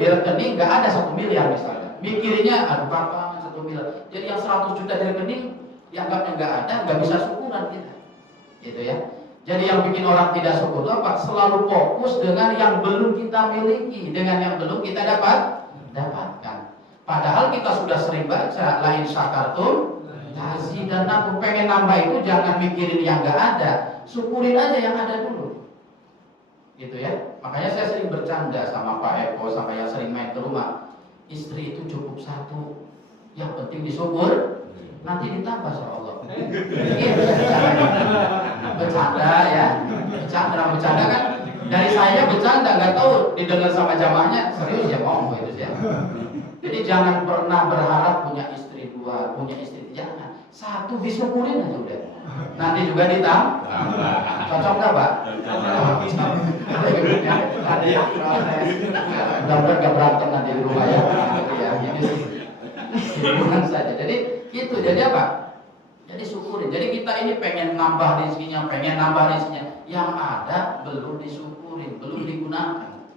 di rekening nggak ada 1 miliar misalnya. Mikirnya aduh papa 1 miliar. Jadi yang 100 juta di rekening dianggapnya nggak ada, nggak bisa syukuran kita. Gitu ya. Jadi yang bikin orang tidak syukur itu apa? Selalu fokus dengan yang belum kita miliki, dengan yang belum kita dapatkan. Padahal kita sudah sering baca lain syakartum lazidannakum. Pengen nambah itu jangan mikirin yang nggak ada, syukurin aja yang ada dulu. Gitu ya. Makanya saya sering bercanda sama Pak Eko, sama yang sering main ke rumah. Istri itu cukup 1, yang penting disyukur, nanti ditambah sama Allah. Bercanda ya, bercanda kan dari saya nggak tahu didengar sama jamaahnya serius ya ngomong itu ya. Jadi jangan pernah berharap punya istri 2, punya istri 3, jangan. 1 disyukurin aja udah. Nanti juga ditambah. Cocok nggak Pak? Ada yang protes. Mudah-mudahan nggak berantem nanti di rumah ya. Ya ini sih hiburan saja. Jadi itu jadi apa? Jadi syukurin. Jadi kita ini pengen nambah rezekinya, pengen nambah rezekinya. Yang ada belum disyukurin, belum digunakan.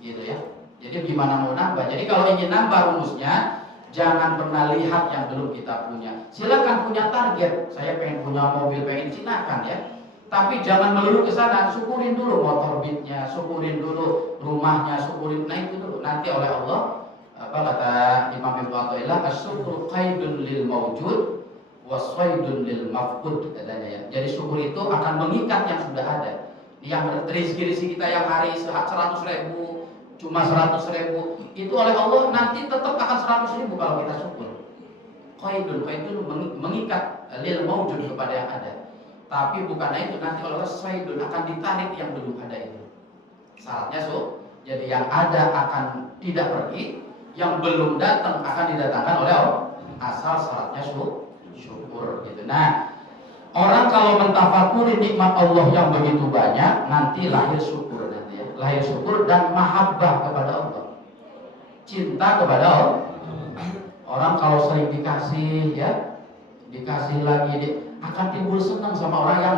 Gitu ya. Jadi gimana mau nambah? Jadi kalau ingin nambah rumusnya, jangan pernah lihat yang belum kita punya. Silakan punya target. Saya pengen punya mobil, pengen silakan ya. Tapi jangan melulu ke sana. Syukurin dulu motor Beatnya, syukurin dulu rumahnya, syukurin itu dulu. Nanti oleh Allah, apa kata Imam Ibnu Athaillah, asyukru qaidun lil mawjud waswaidun lil mafqud katanya ya. Jadi syukur itu akan mengikat yang sudah ada. Yang rezeki kita yang hari 100.000, cuma 100.000 itu oleh Allah nanti tetap akan 100.000 kalau kita syukur. Qaidun mengikat lil mawjud kepada yang ada. Tapi bukan itu, nanti oleh Allah swaidun akan ditarik yang belum ada itu. Syaratnya jadi yang ada akan tidak pergi, yang belum datang akan didatangkan oleh Allah. Asal syaratnya syukur gitu. Nah, orang kalau mentafakuri nikmat Allah yang begitu banyak, nanti lahir syukur nanti ya. Lahir syukur dan mahabbah kepada Allah. Cinta kepada Allah. Orang kalau sering dikasih ya, dikasih lagi akan timbul senang sama orang yang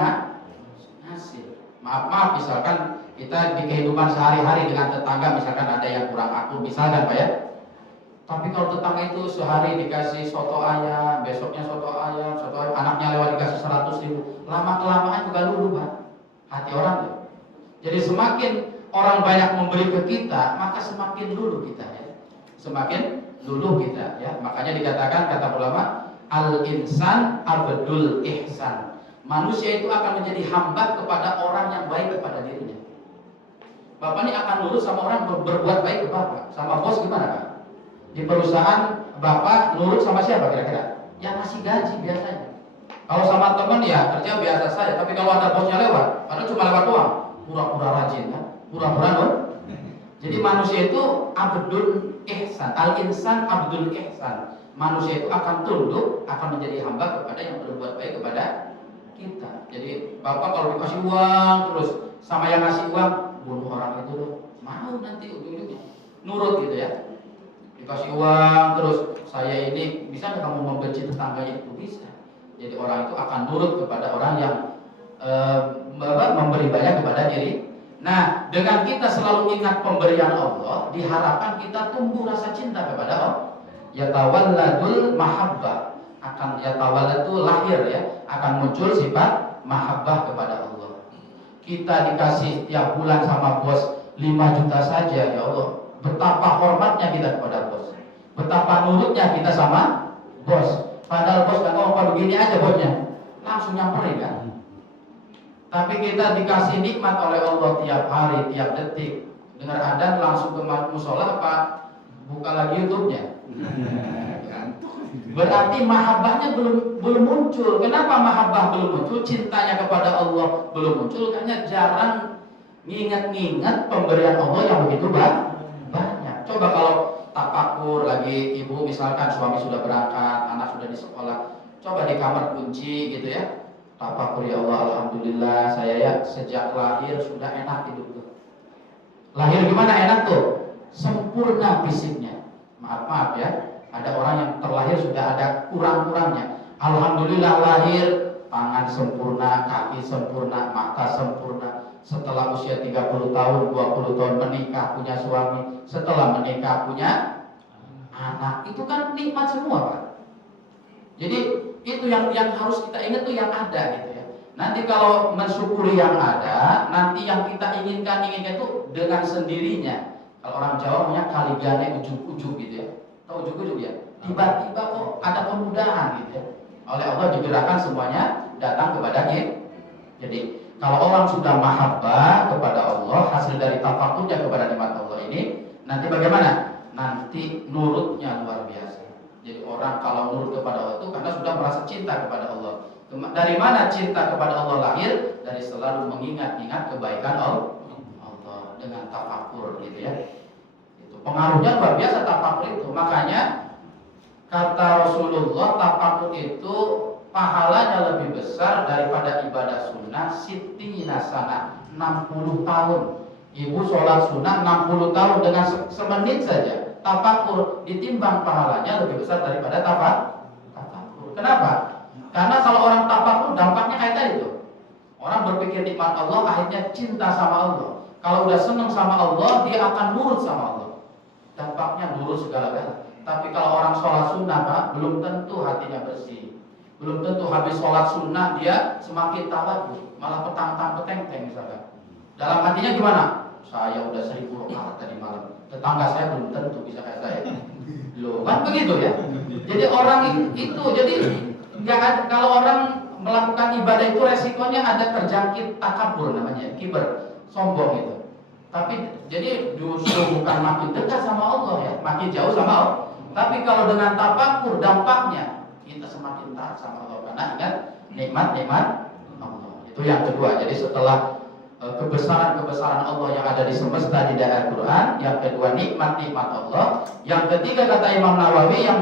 ngasih. Maaf misalkan kita di kehidupan sehari-hari dengan tetangga misalkan ada yang kurang akur misalkan Pak ya. Tapi kalau tetangga itu sehari dikasih soto ayam, besoknya soto ayam, anaknya lewat dikasih 100.000, lama-kelamaan juga luluh Pak hati orang tuh. Jadi semakin orang banyak memberi ke kita, maka semakin luluh kita ya. Semakin luluh kita ya. Makanya dikatakan kata ulama, al-insan abdul ihsan. Manusia itu akan menjadi hamba kepada orang yang baik kepada dirinya. Bapak ini akan nurut sama orang berbuat baik ke Bapak. Sama bos gimana Pak? Di perusahaan Bapak nurut sama siapa kira-kira? Yang ngasih gaji biasanya. Kalau sama teman ya kerja biasa saja. Tapi kalau ada bosnya lewat, padahal cuma lewat doang, pura-pura rajin kan? Pura-pura nurut. Jadi manusia itu abdul ihsan. Al-insan abdul ihsan. Manusia itu akan tunduk, akan menjadi hamba kepada yang berbuat baik kepada kita. Jadi Bapak kalau dikasih uang terus sama yang ngasih uang, bunuh orang itu loh. Mau nanti ujung-ujungnya nurut gitu ya. Dikasih uang terus saya ini bisa nggak kamu membenci tetangganya itu bisa. Jadi orang itu akan nurut kepada orang yang memberi banyak kepada diri. Nah, dengan kita selalu ingat pemberian Allah, diharapkan kita tumbuh rasa cinta kepada Allah. Yatawalladul mahabbah, akan yatawalladu lahir ya, akan muncul sifat mahabbah kepada Allah. Kita dikasih tiap bulan sama bos 5 juta saja, ya Allah, betapa hormatnya kita kepada bos, betapa nurutnya kita sama bos. Padahal bos nggak tahu apa begini aja bosnya, langsung nyamperin kan. Tapi kita dikasih nikmat oleh Allah tiap hari, tiap detik. Dengar adzan langsung ke musola apa buka lagi YouTube-nya. Berarti mahabbahnya belum muncul. Kenapa mahabbah belum muncul? Cintanya kepada Allah belum muncul karena jarang nginget-nginget pemberian Allah yang begitu banyak. Coba kalau tafakur lagi ibu misalkan suami sudah berangkat, anak sudah di sekolah, coba di kamar kunci gitu ya. Tafakur ya Allah, alhamdulillah saya ya sejak lahir sudah enak hidup. Lahir gimana enak tuh? Sempurna fisiknya. Maaf ya, ada orang yang terlahir sudah ada kurang-kurangnya. Alhamdulillah lahir tangan sempurna, kaki sempurna, mata sempurna. Setelah usia 30 tahun, 20 tahun menikah punya suami, setelah menikah punya anak. Itu kan nikmat semua Pak. Jadi itu yang harus kita ingat tuh yang ada gitu ya. Nanti kalau mensyukuri yang ada, nanti yang kita inginkan itu dengan sendirinya. Kalau orang Jawa punya kaligane ujug-ujug gitu ya. Tahu ujug-ujug ya? Tiba-tiba kok ada kemudahan gitu ya. Oleh Allah digerakkan semuanya datang kepada kita. Jadi kalau orang sudah mahabbah kepada Allah, hasil dari tafakurnya kepada nikmat Allah ini, nanti bagaimana? Nanti nurutnya luar biasa. Jadi orang kalau nurut kepada Allah itu karena sudah merasa cinta kepada Allah. Dari mana cinta kepada Allah lahir? Dari selalu mengingat-ingat kebaikan Allah. dengan tafakur gitu ya. Itu pengaruhnya luar biasa tafakur itu. Makanya kata Rasulullah, tafakur itu pahalanya lebih besar daripada ibadah sunnah sitina sana, 60 tahun. Ibu sholat sunnah 60 tahun dengan semenit saja tafakur, ditimbang pahalanya lebih besar daripada tafakur. Kenapa? Karena kalau orang tafakur dampaknya kayak tadi tuh. Orang berpikir nikmat Allah, akhirnya cinta sama Allah. Kalau udah senang sama Allah, dia akan nurut sama Allah. Dampaknya nurut segala-galanya. Tapi kalau orang sholat sunnah, Pak, belum tentu hatinya bersih. Belum tentu habis sholat sunnah dia semakin tawadhu, malah petang-peteng misalkan. Dalam hatinya gimana? Saya udah 1000 rakaat tadi malam. Tetangga saya belum tentu bisa kayak saya. Loh, kan begitu ya. Jadi orang itu, jadi nggak ada, kalau orang melakukan ibadah itu resikonya ada terjangkit takabur namanya, kiber, sombong itu. Tapi jadi justru bukan makin dekat sama Allah ya, makin jauh sama Allah. Tapi kalau dengan tafakur dampaknya kita semakin taat sama Allah karena ingat nikmat-nikmat Allah. Itu yang kedua. Jadi setelah kebesaran-kebesaran Allah yang ada di semesta di daerah Quran, yang kedua nikmat-nikmat Allah, yang ketiga kata Imam Nawawi yang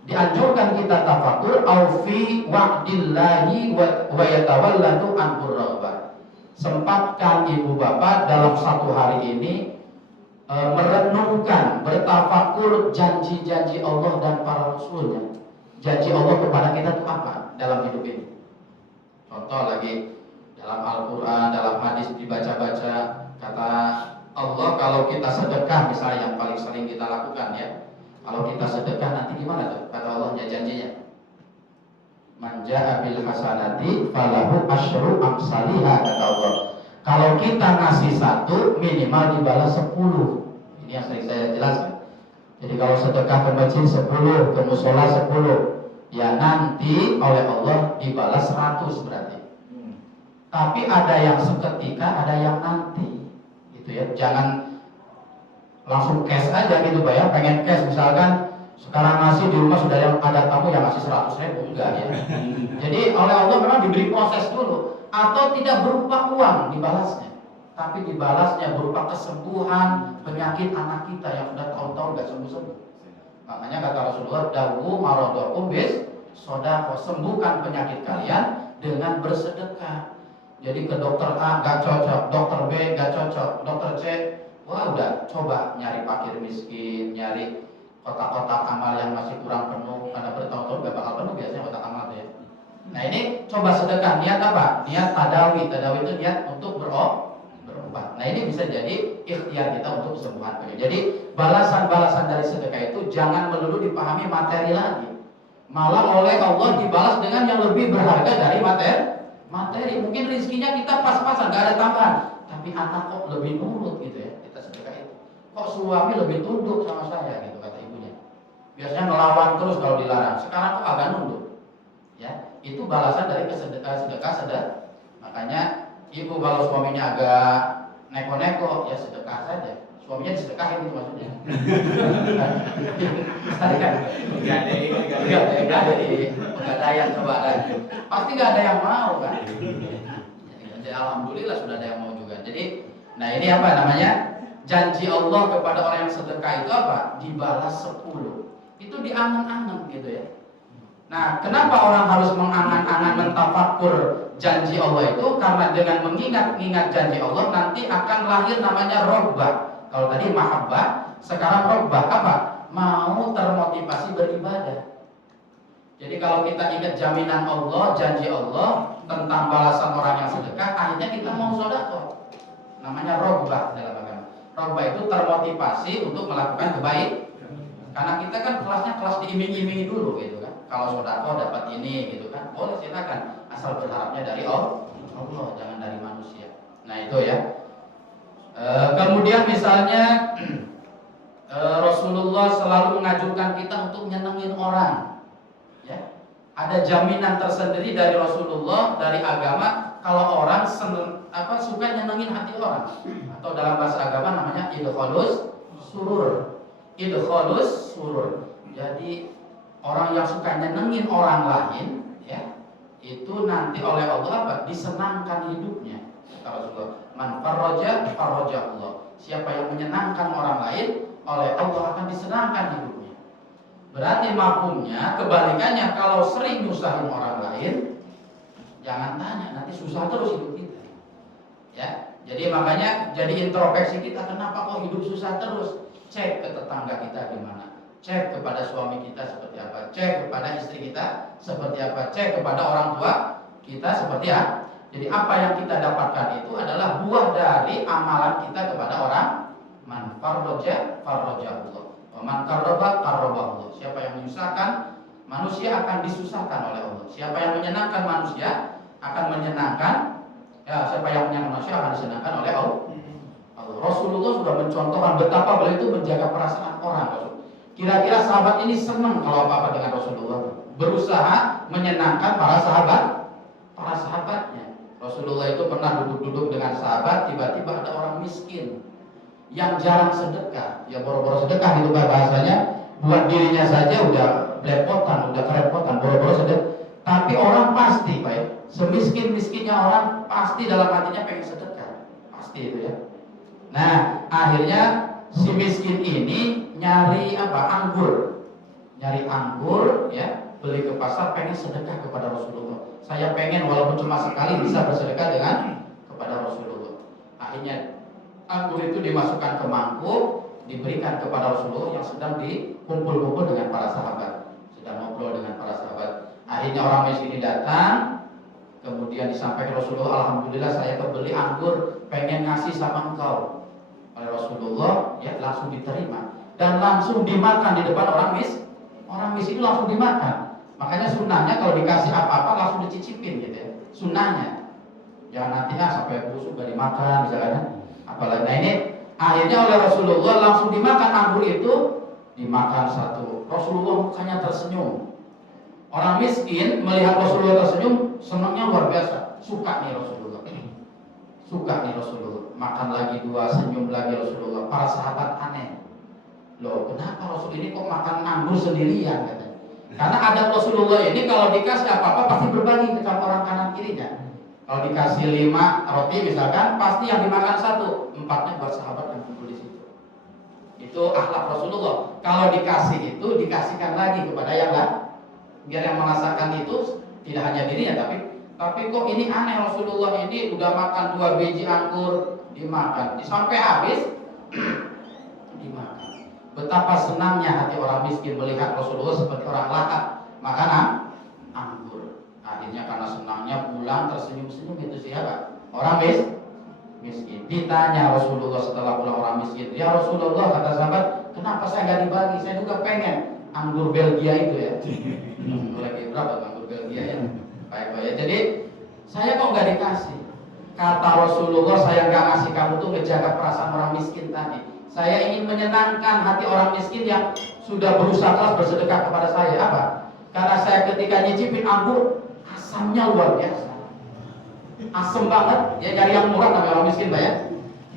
dianjurkan kita tafakur aufi wa'dillahi wa yatawallatu an qurraba. Sempatkan ibu bapak dalam satu hari ini merenungkan, bertafakur janji-janji Allah dan para rasulnya. Janji Allah kepada kita itu apa dalam hidup ini? Contoh lagi dalam Al-Quran, dalam hadis dibaca-baca, kata Allah kalau kita sedekah misalnya yang paling sering kita lakukan ya. Kalau kita sedekah nanti gimana tuh? Kata Allah janjinya. Man jaa bil hasanati falahu asyru amsalihha, kata Allah. Kalau kita ngasih 1 minimal dibalas 10. Ini yang sering saya jelaskan. Jadi kalau sedekah ke masjid 10, ke musola 10, ya nanti oleh Allah dibalas 100 berarti. Tapi ada yang seketika, ada yang nanti. Gitu ya. Jangan langsung cash aja gitu Pak ya, pengen cash misalkan sekarang ngasih di rumah sudah yang ada tamu yang ngasih 100.000, enggak ya. Jadi oleh Allah memang diberi proses dulu, atau tidak berupa uang dibalasnya, tapi dibalasnya berupa kesembuhan penyakit anak kita yang sudah tahun-tahun nggak sembuh-sembuh. Makanya kata Rasulullah, dawu marodokum bis sodako, sembuhkan penyakit kalian dengan bersedekah. Jadi ke dokter A nggak cocok, dokter B nggak cocok, dokter C wah udah coba nyari fakir miskin, nyari kotak-kotak amal yang masih kurang penuh, karena bertahun-tahun gak bakal penuh biasanya kotak amal ya. Nah ini coba sedekah, niat apa? Niat tadawi itu niat untuk berobat. Nah ini bisa jadi ikhtiar kita untuk kesembuhan. Jadi balasan-balasan dari sedekah itu jangan melulu dipahami materi lagi, malah oleh Allah dibalas dengan yang lebih berharga dari materi. Mungkin rezekinya kita pas-pasan, gak ada tambahan, tapi anak kok lebih nurut gitu ya, kita sedekah itu. Kok suami lebih tunduk sama saya gitu kata ibunya. Biasanya ngelawan terus kalau dilarang, sekarang kok agak nunduk. Ya, itu balasan dari sedekah. Makanya ibu kalau suaminya agak neko-neko ya sedekah saja. Suaminya disedekahin gitu maksudnya. Tadi kan enggak ada di pegadaian coba lagi. Pasti enggak ada yang mau kan. Jadi alhamdulillah sudah ada yang mau juga. Jadi nah ini apa namanya? Janji Allah kepada orang yang sedekah itu apa? Dibalas 10. Itu diangan-angan gitu ya. Nah, kenapa orang harus mengangan-angan mentafakkur janji Allah itu? Karena dengan mengingat-ingat janji Allah nanti akan lahir namanya robbah. Kalau tadi mahabbah, sekarang robbah apa? Mau termotivasi beribadah. Jadi kalau kita ingat jaminan Allah, janji Allah tentang balasan orang yang sedekah, akhirnya kita mau sedekah. Namanya robbah dalam agama. Robbah itu termotivasi untuk melakukan kebaikan. Karena kita kan kelasnya kelas diiming-imingi dulu gitu kan. Kalau sedekah dapat ini gitu kan, boleh silakan, asal berharapnya dari Allah, jangan dari manusia. Nah itu ya. Kemudian misalnya Rasulullah selalu mengajukan kita untuk nyenengin orang. Ya, ada jaminan tersendiri dari Rasulullah, dari agama, kalau orang suka nyenengin hati orang. Atau dalam bahasa agama namanya idkhalus surur. Idkhalus surur. Jadi orang yang suka nyenengin orang lain, ya, itu nanti oleh Allah apa? Disenangkan hidupnya. Kata Rasulullah, man farraja Allah. Siapa yang menyenangkan orang lain, oleh Allah akan disenangkan hidupnya. Berarti mafhumnya kebalikannya, kalau sering nyusahin orang lain, jangan tanya, nanti susah terus hidup kita. Ya, jadi makanya jadi introspeksi kita, kenapa kok hidup susah terus? Cek ke tetangga kita gimana, cek kepada suami kita seperti apa, cek kepada istri kita seperti apa, cek kepada orang tua kita seperti apa. Jadi apa yang kita dapatkan itu adalah buah dari amalan kita kepada orang. Man farraja Allah, wa man qarraba Allah. Siapa yang menyusahkan manusia akan disusahkan oleh Allah. Siapa yang menyenangkan manusia akan menyenangkan, ya, siapa yang menyenangkan manusia akan disenangkan oleh Allah. Rasulullah sudah mencontohkan betapa beliau itu menjaga perasaan orang. Kira-kira sahabat ini senang kalau apa-apa dengan Rasulullah, berusaha menyenangkan para sahabatnya. Rasulullah itu pernah duduk-duduk dengan sahabat, tiba-tiba ada orang miskin yang jarang sedekah, ya boro-boro sedekah gitu bahasanya, buat dirinya saja udah belepotan, udah kerepotan, boro-boro sedekah. Tapi orang pasti, baik, semiskin-miskinnya orang pasti dalam hatinya pengen sedekah, pasti itu ya. Nah, akhirnya si miskin ini nyari apa? Anggur, ya, beli ke pasar, pengen sedekah kepada Rasulullah. Saya pengen walaupun cuma sekali bisa bersedekah kepada Rasulullah. Akhirnya anggur itu dimasukkan ke mangkuk, diberikan kepada Rasulullah yang sedang dikumpul-kumpul dengan para sahabat, sedang ngobrol dengan para sahabat. Akhirnya orang miskin ini datang, kemudian disampaikan Rasulullah, alhamdulillah saya kebeli anggur, pengen ngasih sama engkau. Oleh Rasulullah, ya, langsung diterima dan langsung dimakan di depan orang miskin itu langsung dimakan. Makanya sunnahnya kalau dikasih apa-apa langsung dicicipin gitu ya, sunnahnya. Jangan nanti sampai busuk gak dimakan misalnya. Apalagi, nah ini akhirnya oleh Rasulullah langsung dimakan anggur itu, dimakan satu. Rasulullah mukanya tersenyum. Orang miskin melihat Rasulullah tersenyum, senangnya luar biasa. Suka nih Rasulullah. Makan lagi dua, senyum lagi Rasulullah. Para sahabat aneh. Loh, kenapa Rasul ini kok makan anggur sendirian katanya? Karena ada Rasulullah ini kalau dikasih apa-apa pasti berbagi ke orang kanan kirinya. Kalau dikasih 5 roti misalkan, pasti yang dimakan 1, 4-nya buat sahabat yang kumpul di situ. Itu akhlak Rasulullah. Kalau dikasih itu dikasihkan lagi kepada yang lain, biar yang merasakan itu tidak hanya dirinya, tapi kok ini aneh, Rasulullah ini udah makan 2 biji anggur, dimakan, sampai habis dimakan. Betapa senangnya hati orang miskin melihat Rasulullah seperti orang lahap makan anggur. Akhirnya karena senangnya pulang tersenyum-senyum. Itu siapa? Orang miskin. Ditanya Rasulullah setelah pulang orang miskin, ya Rasulullah, kata sahabat, kenapa saya nggak dibagi? Saya juga pengen anggur Belgia itu ya. Lagi berapa anggur Belgia ya? Baik-baik ya. Jadi saya kok nggak dikasih? Kata Rasulullah, saya nggak ngasih kamu tuh ngejaga perasaan orang miskin tadi. Saya ingin menyenangkan hati orang miskin yang sudah berusaha keras bersedekah kepada saya. Apa? Karena saya ketika nyicipin anggur, asamnya luar biasa. Asam banget. Ya dari yang murah namanya orang miskin, Pak ya.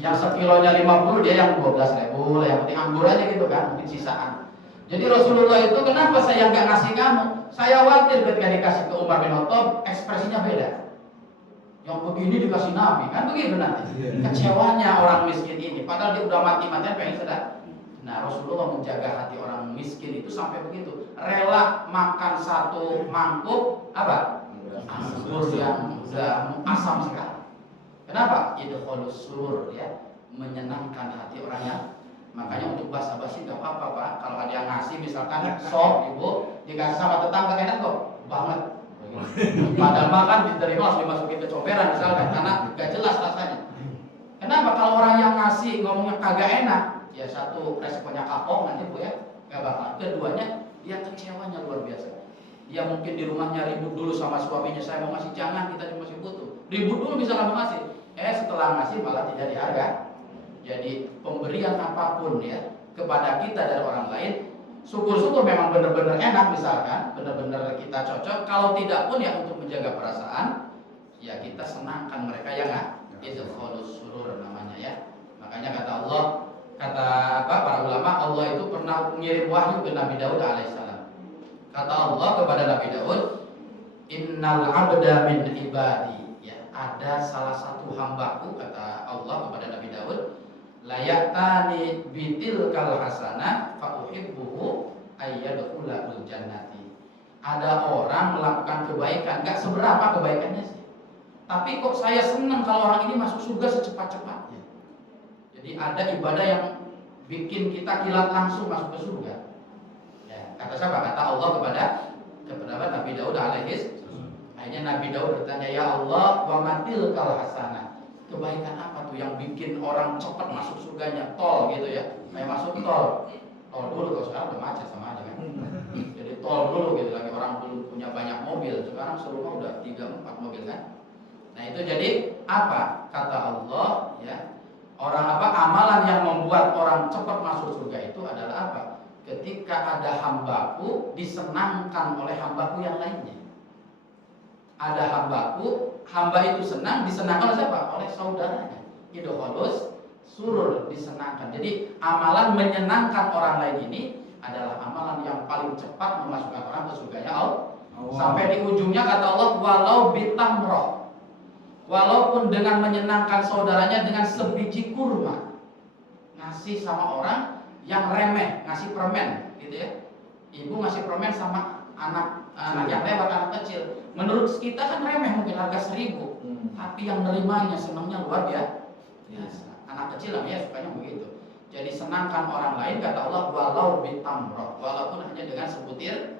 Yang sekilonya 50, dia yang 12.000. Yang penting anggur aja gitu kan, mungkin sisaan. Jadi Rasulullah itu, kenapa saya nggak ngasih kamu? Saya khawatir ketika dikasih ke Umar bin Khattab, ekspresinya beda. Yang begini dikasih Nabi, kan begitu nanti. Kecewanya orang miskin ini, padahal dia udah mati-matian pengen sedekah. Nah, Rasulullah menjaga hati orang miskin itu sampai begitu, rela makan 1 mangkuk apa? Anggur yang udah asam sekali. Kenapa? Idkhalus surur, ya, menyenangkan hati orang yang. Makanya untuk basa-basi gak apa-apa, Pak. Kalau ada yang ngasih misalkan sop, Ibu, dikasih sama tetangga enak kok, banget. Padahal makan diterima langsung dimasukin ke comberan misalkan, karena gak jelas rasanya. Kenapa? Kalau orang yang ngasih ngomongnya kagak enak, ya satu responnya kapok nanti Bu ya, gak bakal. Keduanya dia kecewanya luar biasa. Dia mungkin di rumahnya ribut dulu sama suaminya, saya mau ngasih, jangan, kita cuma masih butuh. Ribut dulu bisa nggak mau ngasih, setelah ngasih malah tidak dihargai. Jadi pemberian apapun ya kepada kita dari orang lain, syukur-syukur memang benar-benar enak misalkan, benar-benar kita cocok. Kalau tidak pun ya untuk menjaga perasaan, ya kita senangkan mereka ya nggak? Itu khalus surur namanya ya. Makanya kata Allah, kata para ulama, Allah itu pernah mengirim wahyu ke Nabi Daud alaihissalam. Kata Allah kepada Nabi Daud, innal abda min ibadi, ya. ada salah satu hambaku, kata Allah kepada Nabi Daud, layatani bitilkal hasanah fa uhibbuhu ayyadkhulul jannati. Ada orang melakukan kebaikan, gak seberapa kebaikannya sih, tapi kok saya senang kalau orang ini masuk surga secepat-cepatnya. Jadi ada ibadah yang bikin kita kilat langsung masuk ke surga. Ya, kata siapa? Kata Allah kepada Nabi Daud alaihis. Akhirnya Nabi Daud bertanya, ya Allah, wa matil kal hasanah. Kebaikan apa tuh yang bikin orang cepat masuk surganya? Tol gitu ya, kayak masuk tol. Tol dulu, kalau sekarang udah macet sama aja kan. Jadi tol dulu gitu, lagi orang belum punya banyak mobil. Sekarang serumah udah 3-4 mobil kan. Nah itu jadi apa? Kata Allah ya, orang apa? Amalan yang membuat orang cepat masuk surga itu adalah apa? Ketika ada hambaku disenangkan oleh hambaku yang lainnya. Ada hambaku, hamba itu senang, disenangkan oleh siapa? Oleh saudaranya. Idkhalus surur, disenangkan. Jadi amalan menyenangkan orang lain ini adalah amalan yang paling cepat memasukkan orang ke surganya Allah. Sampai di ujungnya kata Allah, walau bitamroh, walaupun dengan menyenangkan saudaranya dengan sebiji kurma, ngasih sama orang yang remeh, ngasih permen, gitu ya. Ibu ngasih permen sama anak yang lewat, anak kecil. Menurut kita kan remeh, mungkin harga 1.000, tapi yang nerimanya senangnya luar biasa. Anak kecil namanya sukanya begitu. Jadi senangkan orang lain, kata Allah, walau bitamroh, walaupun hanya dengan sebutir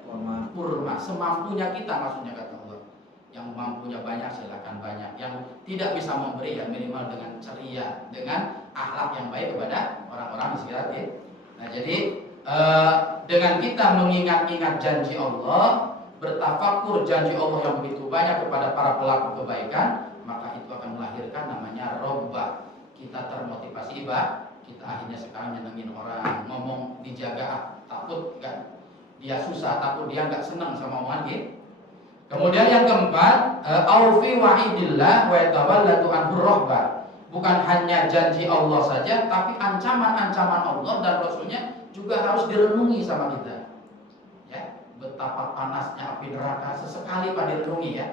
kurma, semampunya kita, maksudnya kata Allah. Yang mampunya banyak silakan banyak, yang tidak bisa memberi ya minimal dengan ceria, dengan akhlak yang baik kepada orang-orang di sekitar kita. Nah jadi dengan kita mengingat-ingat janji Allah, bertafakur janji Allah yang begitu banyak kepada para pelaku kebaikan, maka itu akan melahirkan namanya robbah. Kita termotivasi ibadah, kita akhirnya sekarang nyenengin orang, ngomong dijaga, takut gak dia susah, takut dia gak senang sama omongan gitu. Kemudian yang keempat, aufi wa'idillah wa yatawallatu anhur rohbah. Bukan hanya janji Allah saja, tapi ancaman-ancaman Allah dan Rasulnya juga harus direnungi sama kita. Ya, betapa panasnya api neraka, sesekali Pak direnungi ya.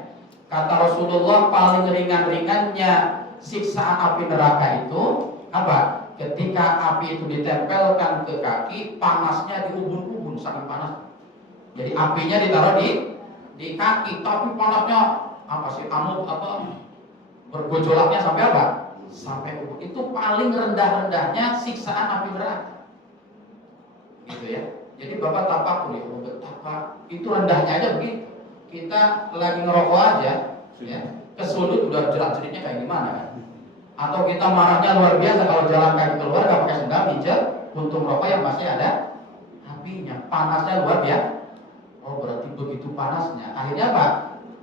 Kata Rasulullah, paling ringan-ringannya siksaan api neraka itu apa? Ketika api itu ditempelkan ke kaki, panasnya diubun-ubun, sangat panas. Jadi apinya ditaruh di kaki, tapi panasnya apa sih? Bergojolaknya sampai apa? Sampai ubun. Itu paling rendah-rendahnya siksaan api neraka. Gitu ya. Jadi Bapak tapak nih, betapa itu rendahnya aja begitu. Kita lagi ngerokok aja, ya, kesulut udah jerat-jeritnya kayak gimana kan? Atau kita marahnya luar biasa kalau jalan kaki keluar gak pakai sendal, pijat, untung rokok yang masih ada apinya, panasnya luar biasa. Oh berarti begitu panasnya. Akhirnya apa?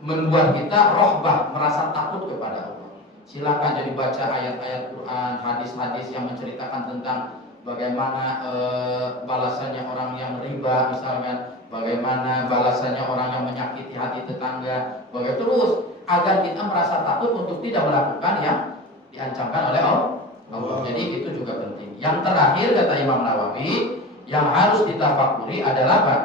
Membuat kita rohbah, merasa takut kepada Allah. Silakan jadi baca ayat-ayat Quran, hadis-hadis yang menceritakan tentang bagaimana balasannya orang yang riba misalkan, bagaimana balasannya orang yang menyakiti hati tetangga, bagaimana terus agar kita merasa takut untuk tidak melakukan yang diancamkan oleh Allah. Jadi itu juga penting. Yang terakhir kata Imam Nawawi, yang harus ditafakuri adalah apa?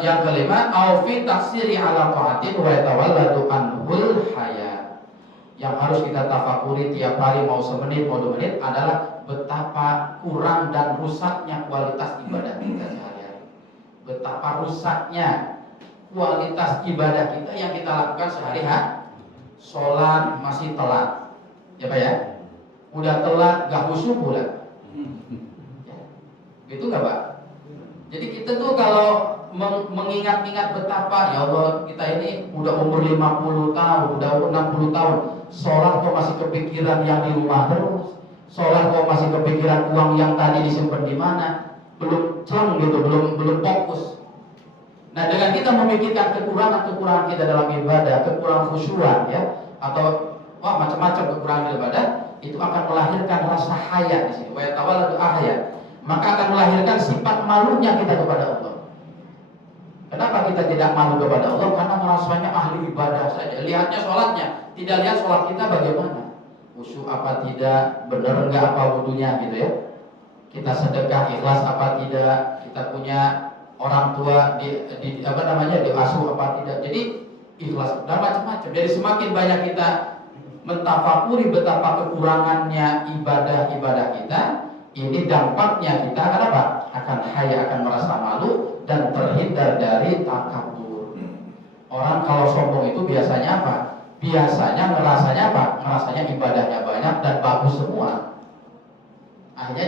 Yang kelima, aufi taksiri ala qaatin wa yatawalladu anhul haya. Yang harus kita tafakuri tiap hari, mau semenit mau 2 menit, adalah betapa kurang dan rusaknya kualitas ibadah kita sehari-hari. Betapa rusaknya kualitas ibadah kita yang kita lakukan sehari-hari. Sholat masih telat, ya Pak ya? Udah telat, gak khusyuk pula. Ya. Gitu gak Pak? Jadi kita tuh kalau mengingat-ingat betapa ya Allah, kita ini udah umur 50 tahun, udah umur 60 tahun, sholat kok masih kepikiran yang di rumah terus, sholat kok masih kepikiran uang yang tadi disimpan di mana, belum ceng gitu, belum fokus. Nah dengan kita memikirkan kekurangan kita dalam ibadah, kekurangan khusyuan ya, atau macam-macam kekurangan ibadah, itu akan melahirkan rasa haya di sini. Wa yatawalladu ahya. Maka akan melahirkan sifat malunya kita kepada Allah. Kenapa kita tidak malu kepada Allah? Karena merasanya ahli ibadah saja. Lihatnya sholatnya, tidak lihat sholat kita bagaimana. Khusyuk apa tidak, benar enggak apa wudunya gitu ya. Kita sedekah ikhlas apa tidak, kita punya orang tua diasuh apa tidak. Jadi ikhlas, dan macam-macam. Jadi semakin banyak kita mentafakuri betapa kekurangannya ibadah-ibadah kita, ini dampaknya kita akan apa? Akan haya, akan merasa malu dan terhindar dari takabur. Orang kalau sombong itu biasanya apa? Biasanya ngerasanya apa? Ngerasanya ibadahnya banyak dan bagus semua. Akhirnya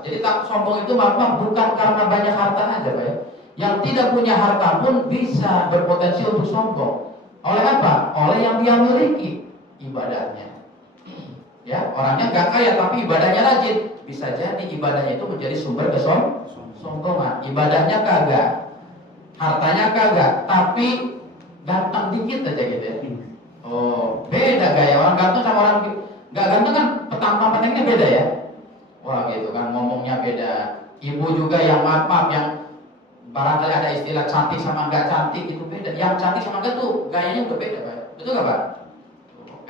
jadi tak sombong itu memang bukan karena banyak harta aja, Pak ya. Yang tidak punya harta pun bisa berpotensi untuk sombong. Oleh apa? Oleh yang dia miliki, ibadahnya. Ya, orangnya nggak kaya tapi ibadahnya rajin, bisa jadi ibadahnya itu menjadi sumber kesombongan. Ibadahnya kagak, hartanya kagak, tapi ganteng dikit aja gitu ya. Oh, beda gaya orang ganteng sama orang nggak ganteng kan petang-petangnya beda ya. Wah gitu kan, ngomongnya beda. Ibu juga yang maaf yang barangkali ada istilah cantik sama nggak cantik itu beda. Yang cantik sama enggak tuh gayanya udah beda, Pak. Betul nggak, Pak?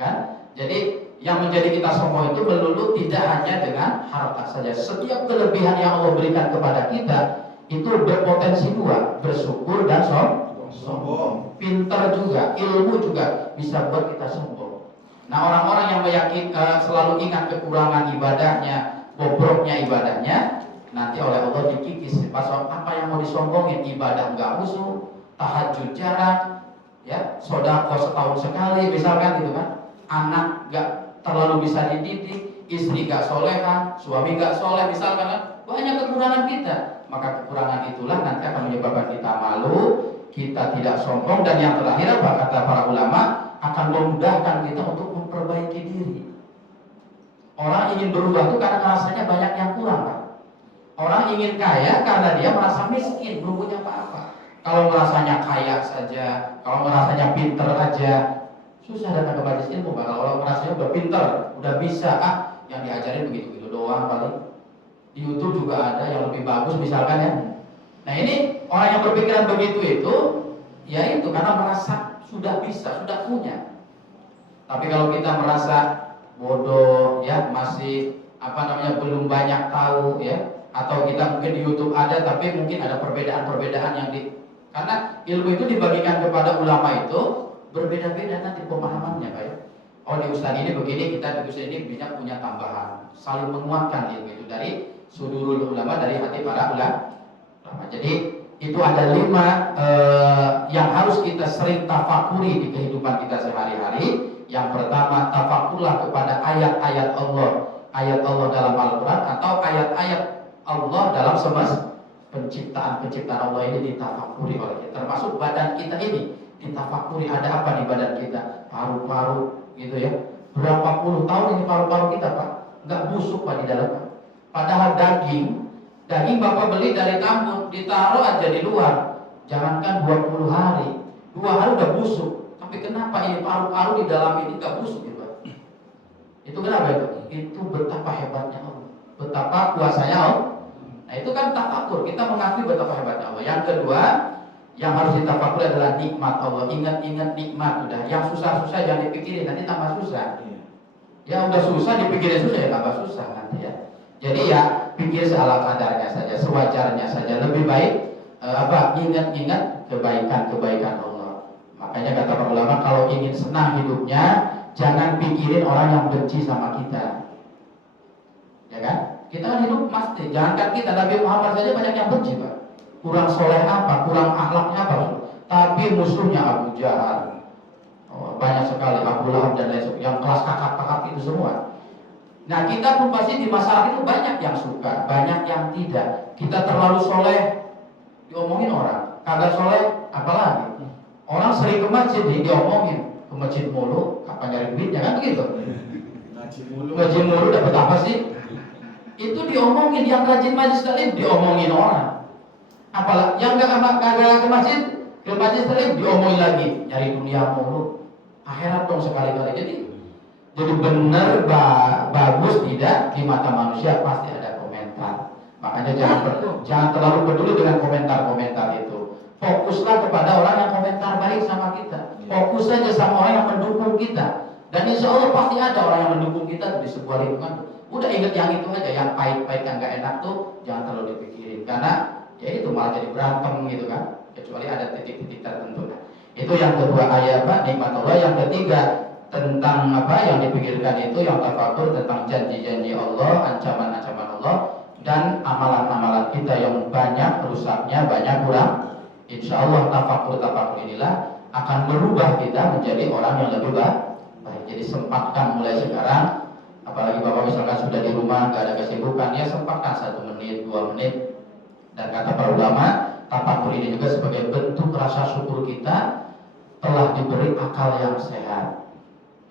Kan? Jadi yang menjadi kita sombong itu melulu tidak hanya dengan harta saja. Setiap kelebihan yang Allah berikan kepada kita itu berpotensi dua, bersyukur dan sombong. Pintar juga, ilmu juga bisa buat kita sombong. Nah, orang-orang yang selalu ingat kekurangan ibadahnya, bobroknya ibadahnya, nanti oleh Allah dikikis. Pas apa yang mau disombongin? Ibadah enggak musuh, tahajud jarang, ya, sedekah setahun sekali, misalkan gitu kan. Anak enggak terlalu bisa dididik, istri enggak soleha, suami enggak soleh, misalkan kan. Banyak kekurangan kita. Maka kekurangan itulah nanti akan menyebabkan kita malu, kita tidak sombong, dan yang terakhir apa kata para ulama, akan memudahkan kita untuk memperbaiki diri. Orang ingin berubah itu karena rasanya banyak yang kurang, Pak. Orang ingin kaya karena dia merasa miskin, belum punya apa-apa. Kalau merasanya kaya saja, kalau merasanya pinter aja, susah datang ke majelis ilmu, Pak. Kalau merasanya udah pinter, udah bisa, yang diajarin begitu-begitu doang paling. Di YouTube juga ada yang lebih bagus misalkan ya. Nah ini orang yang berpikiran begitu itu, ya itu karena merasa sudah bisa, sudah punya. Tapi kalau kita merasa bodoh, ya masih belum banyak tahu, ya, atau kita mungkin di YouTube ada, tapi mungkin ada perbedaan-perbedaan yang karena ilmu itu dibagikan kepada ulama itu berbeda-beda nanti pemahamannya, Pak ya. Oh di ustaz ini begini, kita di ustaz ini bisa punya tambahan, saling menguatkan ilmu itu dari sudurul ulama, dari hati para ulama. Jadi itu ada 5 yang harus kita sering tafakuri di kehidupan kita sehari-hari. Yang pertama, tafakurlah kepada ayat-ayat Allah dalam Al-Quran, atau ayat-ayat Allah dalam semesta. Penciptaan Allah ini ditafakuri oleh kita. Termasuk badan kita ini ditafakuri, ada apa di badan kita, paru-paru gitu ya. Berapa puluh tahun ini paru-paru kita, Pak, nggak busuk, Pak, di dalam. Padahal daging Bapak beli dari Tambun, ditaruh aja di luar, jangankan 20 hari, 2 hari udah busuk. Tapi kenapa ini paru-paru di dalam ini nggak busuk gitu? Itu kenapa itu? Itu betapa hebatnya Allah, betapa kuasanya Allah. Nah itu kan tafakur, kita mengakui betapa hebatnya Allah. Yang kedua, yang harus ditafakuri adalah nikmat Allah. Ingat-ingat nikmat udah. Yang susah-susah jangan dipikirin, nanti tambah susah. Ya udah susah dipikirin susah, ya tambah susah nanti ya. Jadi ya pikir seala kadarnya saja, sewajarnya saja. Lebih baik ingat-ingat kebaikan Allah. Makanya kata para ulama, kalau ingin senang hidupnya, jangan pikirin orang yang benci sama kita. Ya kan? Kita kan hidup pasti, jangankan kita, Nabi Muhammad saja banyak yang benci, Pak. Kurang soleh apa, kurang akhlaknya apa, tapi musuhnya Abu Jahal, banyak sekali, Abu Lahab dan lain sebagainya, yang kelas kakak-kakak itu semua. Nah kita pun pasti di masyarakat itu banyak yang suka, banyak yang tidak. Kita terlalu soleh, diomongin orang. Kagak soleh, apalagi. Orang sering ke masjid, diomongin. Ke masjid mulu, kapan nyari duitnya, kan begitu. Ngaji mulu dapat apa sih? Itu diomongin. Yang rajin majlis taklim diomongin orang. Apalagi yang kagak ke masjid taklim diomongin lagi. Nyari dunia mulu. Akhirat dong sekali-kali. Jadi benar bagus tidak di mata manusia pasti ada komentar. Makanya jangan terlalu peduli dengan komentar-komentar itu. Fokuslah kepada orang yang komentar baik sama kita. Fokus saja sama orang yang mendukung kita. Dan insya Allah pasti ada orang yang mendukung kita di sebuah lingkungan. Udah ingat yang itu aja, yang pahit-pahit yang gak enak tuh jangan terlalu dipikirin. Karena ya itu malah jadi berantem gitu kan. Kecuali ada titik-titik tertentu. Itu yang kedua ayat nikmat Allah. Yang ketiga tentang apa yang dipikirkan itu yang tafakur tentang janji-janji Allah, ancaman-ancaman Allah, dan amalan-amalan kita yang banyak rusaknya, banyak kurang. Insya Allah tafakur inilah akan merubah kita menjadi orang yang lebih baik. Jadi sempatkan mulai sekarang, apalagi Bapak misalkan sudah di rumah, gak ada kesibukan, ya sempatkan 1 menit, 2 menit. Dan kata para ulama, tafakur ini juga sebagai bentuk rasa syukur kita telah diberi akal yang sehat.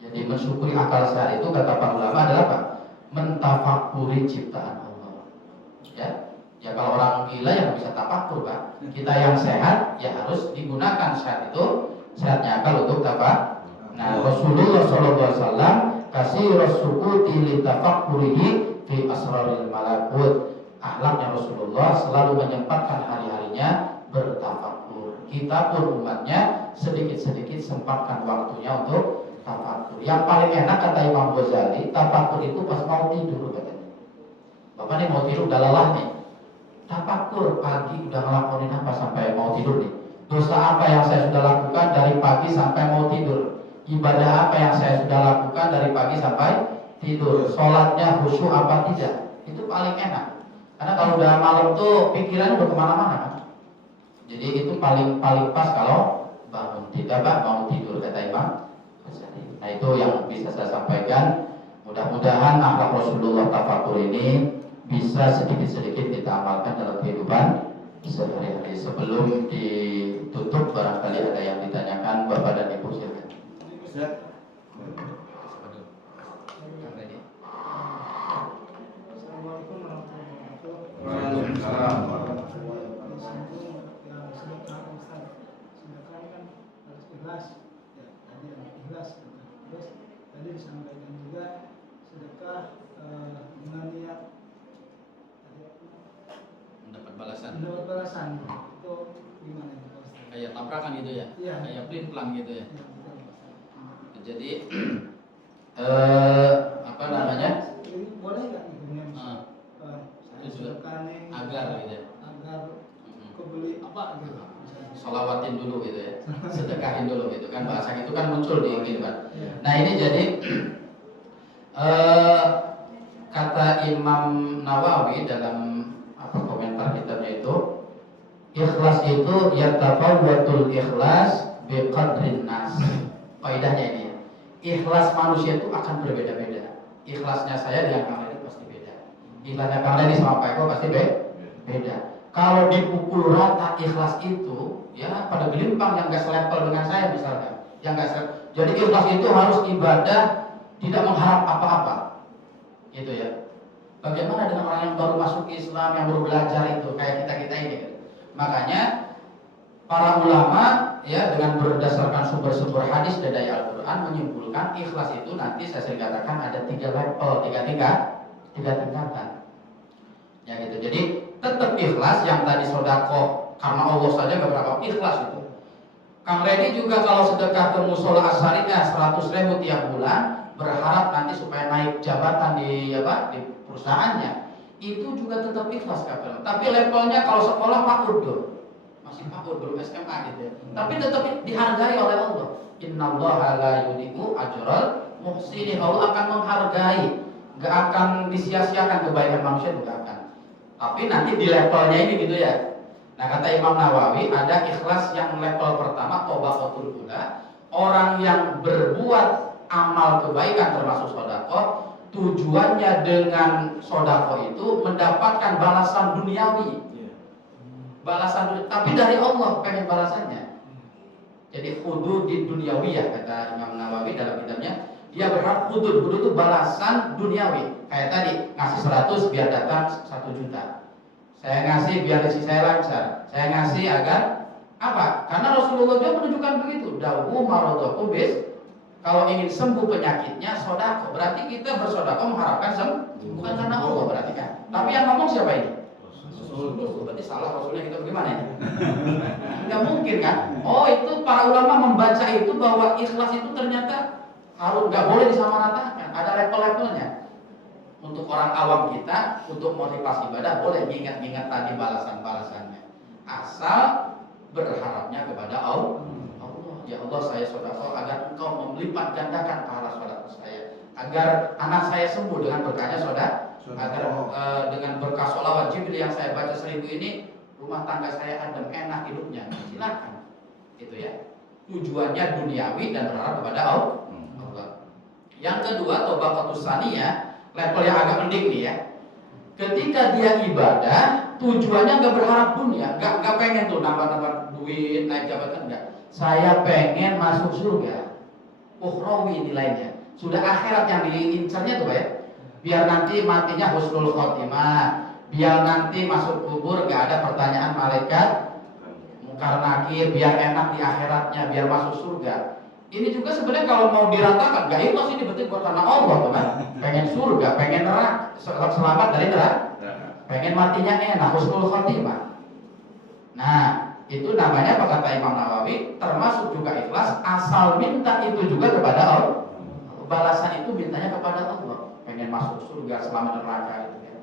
Jadi mensyukuri akal sehat itu kata para ulama adalah apa? Mentafakuri ciptaan Allah. Ya kalau orang gila ya nggak bisa tafakur, Pak. Kita yang sehat ya harus digunakan sehat itu, sehatnya akal untuk tafakur. Nah, Rasulullah SAW kasih rasukuti li tafakkurihi fi asraril malakut. Akhlaknya Rasulullah selalu menyempatkan hari-harinya bertafakur. Kita pun umatnya sedikit-sedikit sempatkan waktunya untuk tafakur. Yang paling enak kata Imam Ghazali, tafakur itu pas mau tidur katanya. Bapak nih mau tidur udah lelah nih. Tafakur pagi udah ngelakonin apa sampai mau tidur nih. Dosa apa yang saya sudah lakukan dari pagi sampai mau tidur. Ibadah apa yang saya sudah lakukan dari pagi sampai tidur. Sholatnya khusyuk apa tidak. Itu paling enak. Karena kalau udah malam tuh pikiran udah kemana-mana kan. Jadi itu paling pas kalau bangun. Tidak Pak mau tidur kata Imam. Nah itu yang bisa saya sampaikan. Mudah-mudahan akhlak Rasulullah tafakur ini bisa sedikit-sedikit kita amalkan dalam kehidupan sehari-hari. Sebelum ditutup barangkali ada yang ditanyakan Bapak dan Ibu silakan. Assalamualaikum warahmatullahi wabarakatuh. Waalaikumsalam. Sedekah kan harus ikhlas. Ya, tadi ikhlas. Terus tadi disampaikan juga sedekah dengan niat Mendapat balasan. mendapat balasan. Itu gimana itu, Pak Ustaz? Kayak tabrakan gitu ya. Iya. Kayak pelin-pelan gitu ya. Ya, betul, Pak Ustaz. Jadi apa namanya? Ini boleh nggak gitu Ah, saya itu sedekah nih agar gitu ya. agar kebeli apa gitu. Misalnya. Sholawatin dulu gitu ya, sedekahin dulu gitu kan, bahasa itu kan muncul di kehidupan. Iya. Nah ini jadi kata Imam Nawawi dalam apa komentar kitabnya itu, ikhlas itu yatafawwatul ikhlas biqadrin nas. Faedahnya ini ya. Ikhlas manusia itu akan berbeda-beda. Ikhlasnya saya dengan Kang Leni pasti beda. Ikhlasnya Kang Leni sama Pak Eko pasti beda. Kalau dipukul rata ikhlas itu, ya pada gelimpang yang nggak selevel dengan saya misalkan, yang nggak selevel. Jadi ikhlas itu harus ibadah, tidak mengharap apa-apa, gitu ya. Bagaimana dengan orang yang baru masuk Islam, yang baru belajar itu, kayak kita ini? Gitu. Makanya para ulama ya dengan berdasarkan sumber-sumber hadis dan ayat Al-Quran menyimpulkan ikhlas itu nanti saya sering katakan ada 3 level, 3 tingkatan. Ya gitu. Jadi tetap ikhlas yang tadi sedekah karena Allah saja gak berapa ikhlas itu. Kang Redi juga kalau sedekah ke musola asarinya 100.000 tiap bulan berharap nanti supaya naik jabatan di perusahaannya, itu juga tetap ikhlas kabel. Tapi levelnya kalau sekolah PAUD masih PAUD belum SMA gitu ya. Tapi tetap dihargai oleh Allah. Innallaha la yudhi'u ajral muhsinin. Allah akan menghargai, gak akan disia-siakan kebaikan manusia, juga akan. Tapi nanti di levelnya ini gitu ya. Nah kata Imam Nawawi ada ikhlas yang level pertama tobaqatul ula, orang yang berbuat amal kebaikan termasuk sedekah, tujuannya dengan sedekah itu mendapatkan balasan duniawi. Balasan dunia, tapi dari Allah pengen balasannya. Jadi hudud di duniawiyah kata Imam Nawawi dalam kitabnya, dia berharap hudud itu balasan duniawi. Kayak tadi ngasih 100 biar datang 1 juta. Saya ngasih biar isi saya lancar. Saya ngasih agar apa? Karena Rasulullah juga menunjukkan begitu. Dawu maradhakum bis. Kalau ingin sembuh penyakitnya sedekah. Berarti kita bersedekah mengharapkan sembuh, bukan karena Allah berarti kan. Tapi yang ngomong siapa ini? Rasul. Berarti salah Rasulnya kita bagaimana ya? Enggak mungkin kan? Oh itu para ulama membaca itu bahwa ikhlas itu ternyata harus nggak boleh disamaratakan. Ada level-levelnya. Untuk orang awam kita, untuk motivasi ibadah boleh ingat-ingat tadi balasan-balasannya. Asal berharapnya kepada Allah. ya Allah saya sedekah agar Engkau melipat gandakan pahala sedekah saya, agar anak saya sembuh dengan berkahnya sedekah, agar dengan berkah sholawat Jibril yang saya baca 1000 ini rumah tangga saya adem enak hidupnya. Silakan, gitu ya. Tujuannya duniawi dan berharap kepada Allah. Yang kedua, tobaqatus saniyah, level yang agak mending nih ya. Ketika dia ibadah, tujuannya nggak berharap dunia, nggak pengen tuh nambah-nambah duit, naik jabatan, enggak. Saya pengen masuk surga, ukhrawi nilainya. Sudah akhirat yang diincarnya tuh ya. Biar nanti matinya husnul khotimah, biar nanti masuk kubur gak ada pertanyaan malaikat mungkar nakir, biar enak di akhiratnya, biar masuk surga. Ini juga sebenarnya kalau mau diratakan gak ikhlas ini berarti buat karena Allah teman. Pengen surga, pengen neraka, selamat dari neraka, pengen matinya enak, husnul khotimah. Nah, itu namanya apa kata Imam Nawawi, termasuk juga ikhlas asal minta itu juga kepada Allah. Balasan itu mintanya kepada Allah. Pengen masuk surga selamat neraka itu ya.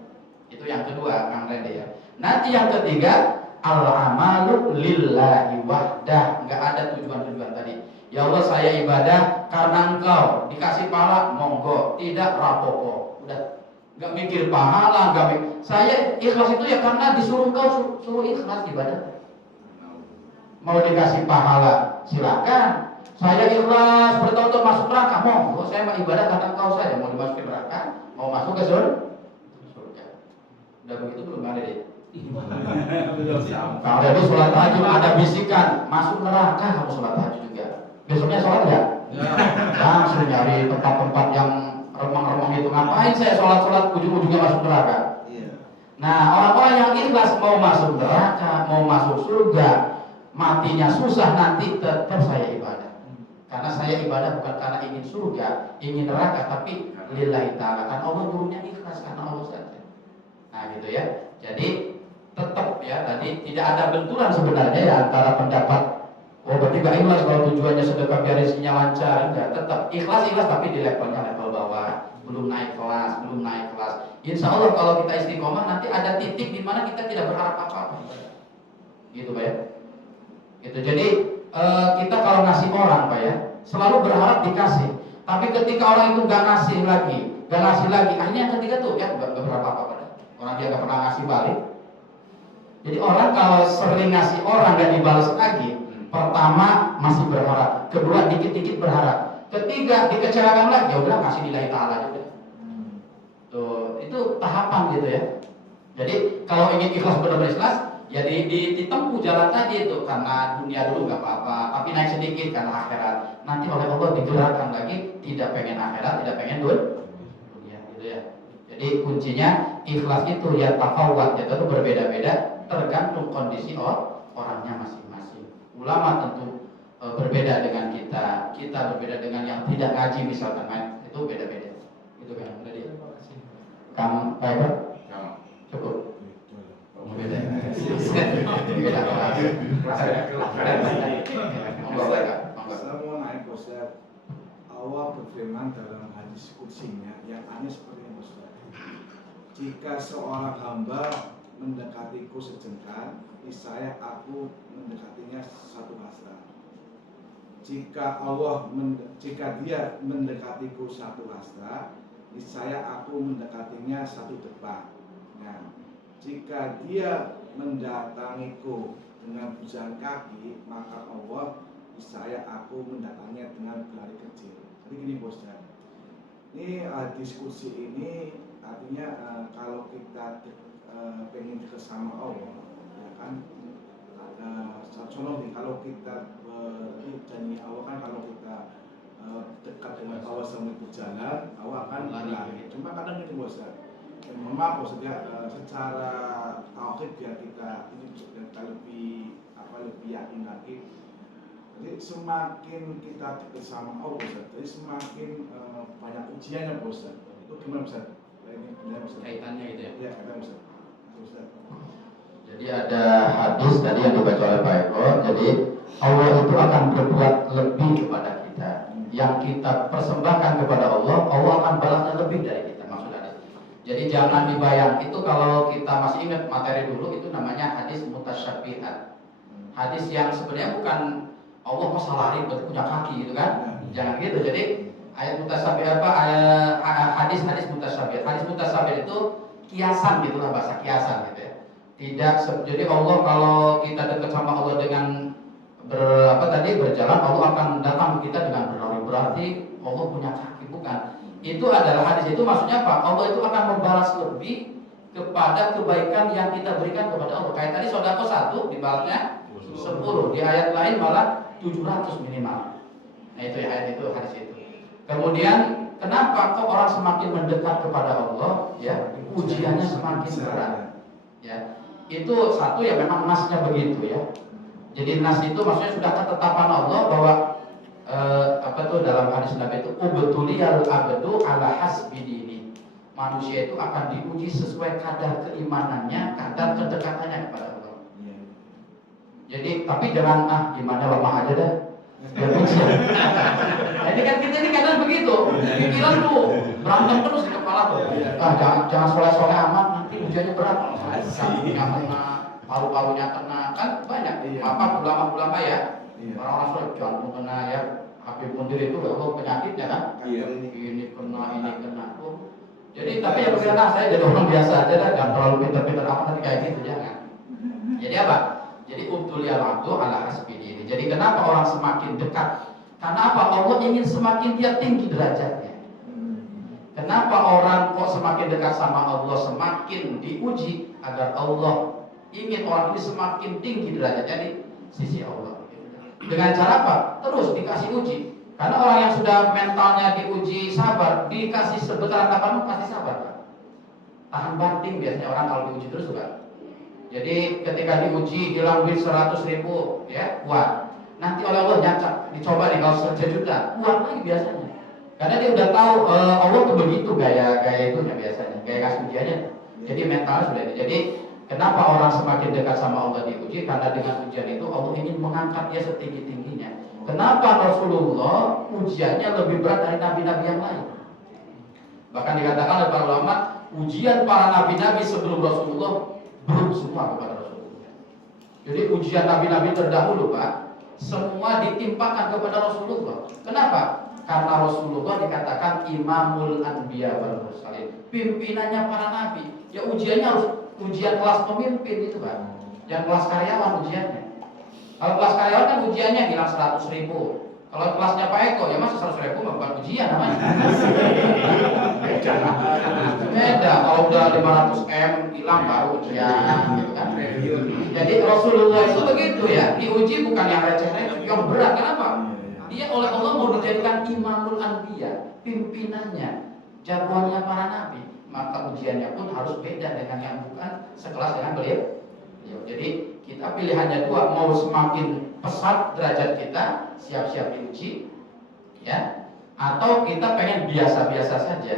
Itu yang kedua, Kang Rende ya. Nanti yang ketiga, al-amalu lillahi wahdah, enggak ada tujuan-tujuan tadi. Ya Allah saya ibadah karena Engkau, dikasih pahala monggo, tidak rapopo. Udah enggak mikir pahala, enggak mikir. Saya ikhlas itu ya karena disuruh Engkau suruh ikhlas ibadah. Mau dikasih pahala silakan. Saya ikhlas bertaubat masuk neraka, monggo. Saya mau ibadah karena Engkau, saya mau dimasukin neraka, mau masuk ke surga. Udah begitu belum ada deh. Kalau ada sholat tahajud ada bisikan masuk neraka, kamu sholat tahajud juga. Besoknya sholat ya? Langsung nyari tempat-tempat yang remang-remang itu. Ngapain saya sholat ujung-ujungnya masuk neraka? Nah, orang-orang yang ikhlas mau masuk neraka, mau masuk surga, matinya susah nanti tetap saya ibadah. Karena saya ibadah bukan karena ingin surga, ingin neraka, tapi lillahi ta'ala. Karena Allah gurunya ikhlas, karena Allah saja. Nah gitu ya. Jadi tetap ya tadi tidak ada benturan sebenarnya ya antara pendapat berarti gak ikhlas kalau tujuannya sedekah biar rezekinya lancar. Enggak, tetap ikhlas tapi di levelnya level bawah, belum naik kelas. Insya Allah kalau kita istiqomah nanti ada titik di mana kita tidak berharap apa-apa. Gitu Pak ya. Gitu. Jadi kita kalau ngasih orang Pak ya, selalu berharap dikasih. Tapi ketika orang itu nggak ngasih lagi, akhirnya yang ketiga tuh ya nggak berharap apa-apa. Orang dia nggak pernah ngasih balik. Jadi orang kalau sering ngasih orang nggak dibalas lagi, pertama masih berharap, kedua dikit-dikit berharap, ketiga dikecewakan lagi, ya udah kasih lillahi ta'ala juga. Tuh itu tahapan gitu ya. Jadi kalau ingin ikhlas benar-benar ikhlas, ya ditempuh jalan tadi itu, karena dunia dulu nggak apa-apa, tapi naik sedikit karena akhirat. Nanti oleh Allah digerakkan lagi, tidak pengen akhirat, tidak pengen dunia, gitu ya. Jadi kuncinya ikhlas itu ya tafawwat, itu berbeda-beda tergantung kondisi orangnya masing-masing. Ulama tentu berbeda dengan kita berbeda dengan yang tidak ngaji misalkan, itu beda-beda. Itu kan tadi. Kang Pak cukup. Beda. Saya mau naik Ustaz. Allah berfirman dalam hadis kutsinya yang aneh seperti ini Ustaz. Jika seorang hamba mendekatiku sejengkal, niscaya aku mendekatinya satu hasta. Jika dia mendekatiku satu hasta, niscaya aku mendekatinya satu depak. Nah, jika dia mendatangiku dengan berjalan kaki, maka Allah niscaya aku mendatanginya dengan berlari kecil. Jadi gini Bos, ini diskusi ini artinya kalau kita pengen dekat sama Allah, ya kan, ada contoh nih, kalau kita janji Allah kan, kalau kita dekat dengan Allah sambil berjalan, Allah akan berlari. Cuma kadang ini Bos, memang Bos ya, secara tauhid biar kita ini lebih yakin lagi. Jadi semakin kita dekat sama Allah, jadi semakin banyak ujiannya Bos. Itu gimana Bos? Ini benar Bos. Kaitannya gitu ya. Iya, kaitannya Bos. Jadi ada hadis tadi yang dibaca oleh Pak Eko. Jadi Allah itu akan berbuat lebih kepada kita. Yang kita persembahkan kepada Allah, Allah akan balasnya lebih dari kita. Maksudnya. Jadi jangan dibayang itu, kalau kita masih ingat materi dulu itu namanya hadis mutasyabihat. Hadis yang sebenarnya bukan Allah masa lari berarti punya kaki gitu kan? Jangan gitu. Jadi ayat mutasyabih apa? Hadis mutasyabih. Hadis mutasyabih itu kiasan gitulah, bahasa kiasan gitu ya. Tidak jadi Allah kalau kita dekat sama Allah dengan berjalan, Allah akan datang ke kita dengan berlari, berarti Allah punya kaki, bukan. Itu adalah hadis itu maksudnya apa? Allah itu akan membalas lebih kepada kebaikan yang kita berikan kepada Allah. Kayak tadi sodako 1 dibalasnya 10, di ayat lain malah 700 minimal. Nah itu ya, ayat itu, hadis itu. Kemudian kenapa kok orang semakin mendekat kepada Allah ya, ujiannya semakin berat ya. Itu satu ya, memang nasnya begitu ya. Jadi nas itu maksudnya sudah ketetapan Allah bahwa dalam hadis Nabi itu ubtuliyal abdu ala hasbi dini. Manusia itu akan diuji sesuai kadar keimanannya, kadar kedekatannya kepada Allah. Jadi tapi jangan gimana lemah aja dah. Jadi kan kita ini kadang begitu, pikiran tuh berantem terus di kepala tuh. Jangan soleh-soleh amat, nanti ujiannya berat. Jangan kena, paru-parunya kena, kan banyak. Apa ulama-ulama ya, orang-orang soleh jantung kena ya, Habib Mundir itu kalau penyakitnya kan, ini kena tuh. Jadi tapi ya bagaimana, saya jadi orang biasa aja lah, jangan terlalu pintar-pintar apa nanti kayak gitu, jangan. Jadi apa? Jadi ubtuliyal abdu ala hasbi dini. Jadi kenapa orang semakin dekat? Karena apa? Allah ingin semakin dia tinggi derajatnya. Kenapa orang kok semakin dekat sama Allah semakin diuji? Agar Allah ingin orang ini semakin tinggi derajatnya di sisi Allah. Dengan cara apa? Terus dikasih uji. Karena orang yang sudah mentalnya diuji sabar, dikasih sebetaran kapan pasti sabar. Tahan banting biasanya orang kalau diuji terus juga. Jadi ketika diuji hilang duit 100.000 ya, kuat. Nanti oleh Allah nyacak, dicoba nih kalau 1 juta, kuat lagi biasanya. Karena dia udah tahu Allah tuh begitu gaya itu ya biasanya, gaya kasih ujiannya. Jadi mentalnya sudah itu. Jadi kenapa orang semakin dekat sama Allah diuji? Karena dengan ujian itu Allah ingin mengangkat dia setinggi-tingginya. Kenapa Rasulullah ujiannya lebih berat dari nabi-nabi yang lain? Bahkan dikatakan oleh para ulama, ujian para nabi-nabi sebelum Rasulullah belum semua kepada Rasulullah. Jadi ujian nabi-nabi terdahulu Pak, semua ditimpakan kepada Rasulullah. Kenapa? Karena Rasulullah dikatakan imamul anbiya wal mursalin, pimpinannya para nabi. Ya ujiannya harus ujian kelas pemimpin itu Pak. Yang kelas karyawan ujiannya. Kalau kelas karyawan kan ujiannya hilang 100.000. Kalau kelasnya Pak Eko ya masa 100.000 bukan ujian namanya. Beda. Kalau udah 500M hilang baru ujian gitu kan. Jadi Rasulullah itu begitu ya, diuji bukan yang receh-receh, yang berat. Kenapa? Dia oleh Allah mau dijadikan imamul anbiya, pimpinannya, jagoannya para nabi. Maka ujiannya pun harus beda dengan yang bukan sekelas dengan beliau. Jadi kita pilihannya dua, mau semakin pesat derajat kita, siap-siap diuji, ya, atau kita pengen biasa-biasa saja.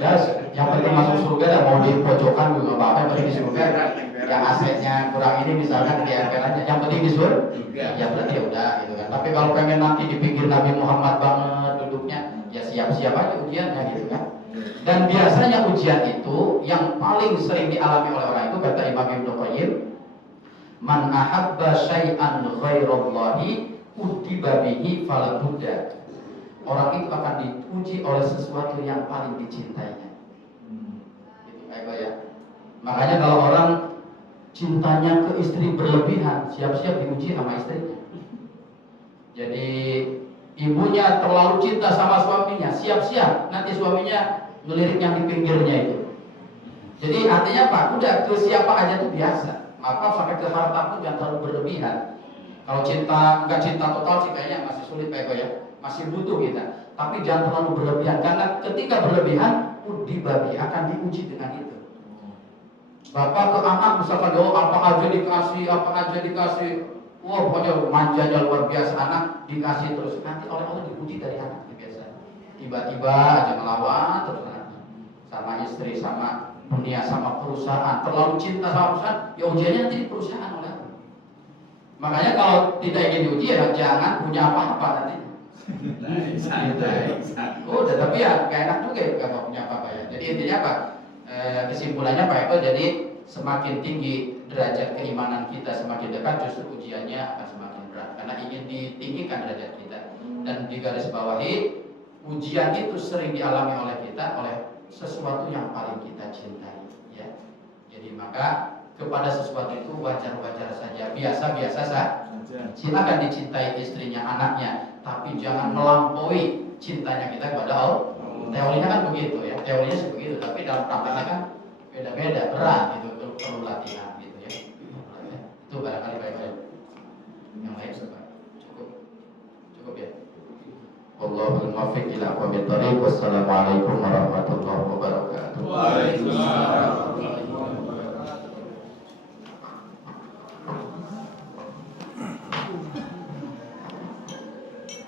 Ya, yang penting masuk surga dan mau di pojokan juga apa-apa, yang penting di surga. Yang asetnya kurang ini misalkan di MPL aja, yang penting di surga. Ya berarti ya udah gitu kan. Tapi kalau pengen nanti di pinggir Nabi Muhammad banget duduknya, ya siap-siap aja ujiannya gitu kan. Dan biasanya ujian itu yang paling sering dialami oleh orang itu, kata Imam Ibnu Qayyim, man ahabba syai'an ghairallahi udiba bihi fala budda. Orang itu akan diuji oleh sesuatu yang paling dicintainya. Gitu baik ya. Makanya kalau orang cintanya ke istri berlebihan, siap-siap diuji sama istrinya. Jadi ibunya terlalu cinta sama suaminya, siap-siap nanti suaminya ngelirik yang di pinggirnya itu. Jadi artinya apa? Udah ke siapa aja tuh biasa. Maka sampai ke harta pun jangan terlalu berlebihan. Kalau cinta, enggak cinta total sih kayaknya masih sulit Pak Eko ya. Masih butuh kita. Tapi jangan terlalu berlebihan, karena ketika berlebihan dibabi akan diuji dengan itu. Bapak ke anak misalkan apa aja dikasih, wah pokoknya manjanya luar biasa, anak dikasih terus. Nanti oleh Allah diuji dari anaknya biasa. Tiba-tiba aja melawan terus anaknya. Sama istri, sama dunia, sama perusahaan. Terlalu cinta sama perusahaan, ya ujiannya nanti di perusahaan oleh Allah. Makanya kalau tidak ingin diuji ya jangan punya apa-apa nanti. Udah, tapi ya gak enak juga ya kalau punya apa-apa ya. Jadi intinya apa? Kesimpulannya Pak Eko, jadi semakin tinggi derajat keimanan kita semakin dekat, justru ujiannya akan semakin berat karena ingin ditinggikan derajat kita. Dan di garis bawahi, ujian itu sering dialami oleh kita oleh sesuatu yang paling kita cintai, ya. Jadi maka kepada sesuatu itu wajar-wajar saja, biasa-biasa saja. Silakan dicintai istrinya, anaknya, tapi jangan melampaui cintanya kita kepada Allah. Teorinya kan begitu ya, teorinya sebegitu, tapi dalam prakteknya kan beda-beda, berat gitu, perlu latihan gitu ya. Itu barangkali baik-baik. Yang lain cukup ya. Wallahul muwaffiq ila aqwamit thoriq. Wassalamualaikum warahmatullahi wabarakatuh. Waalaikumsalam.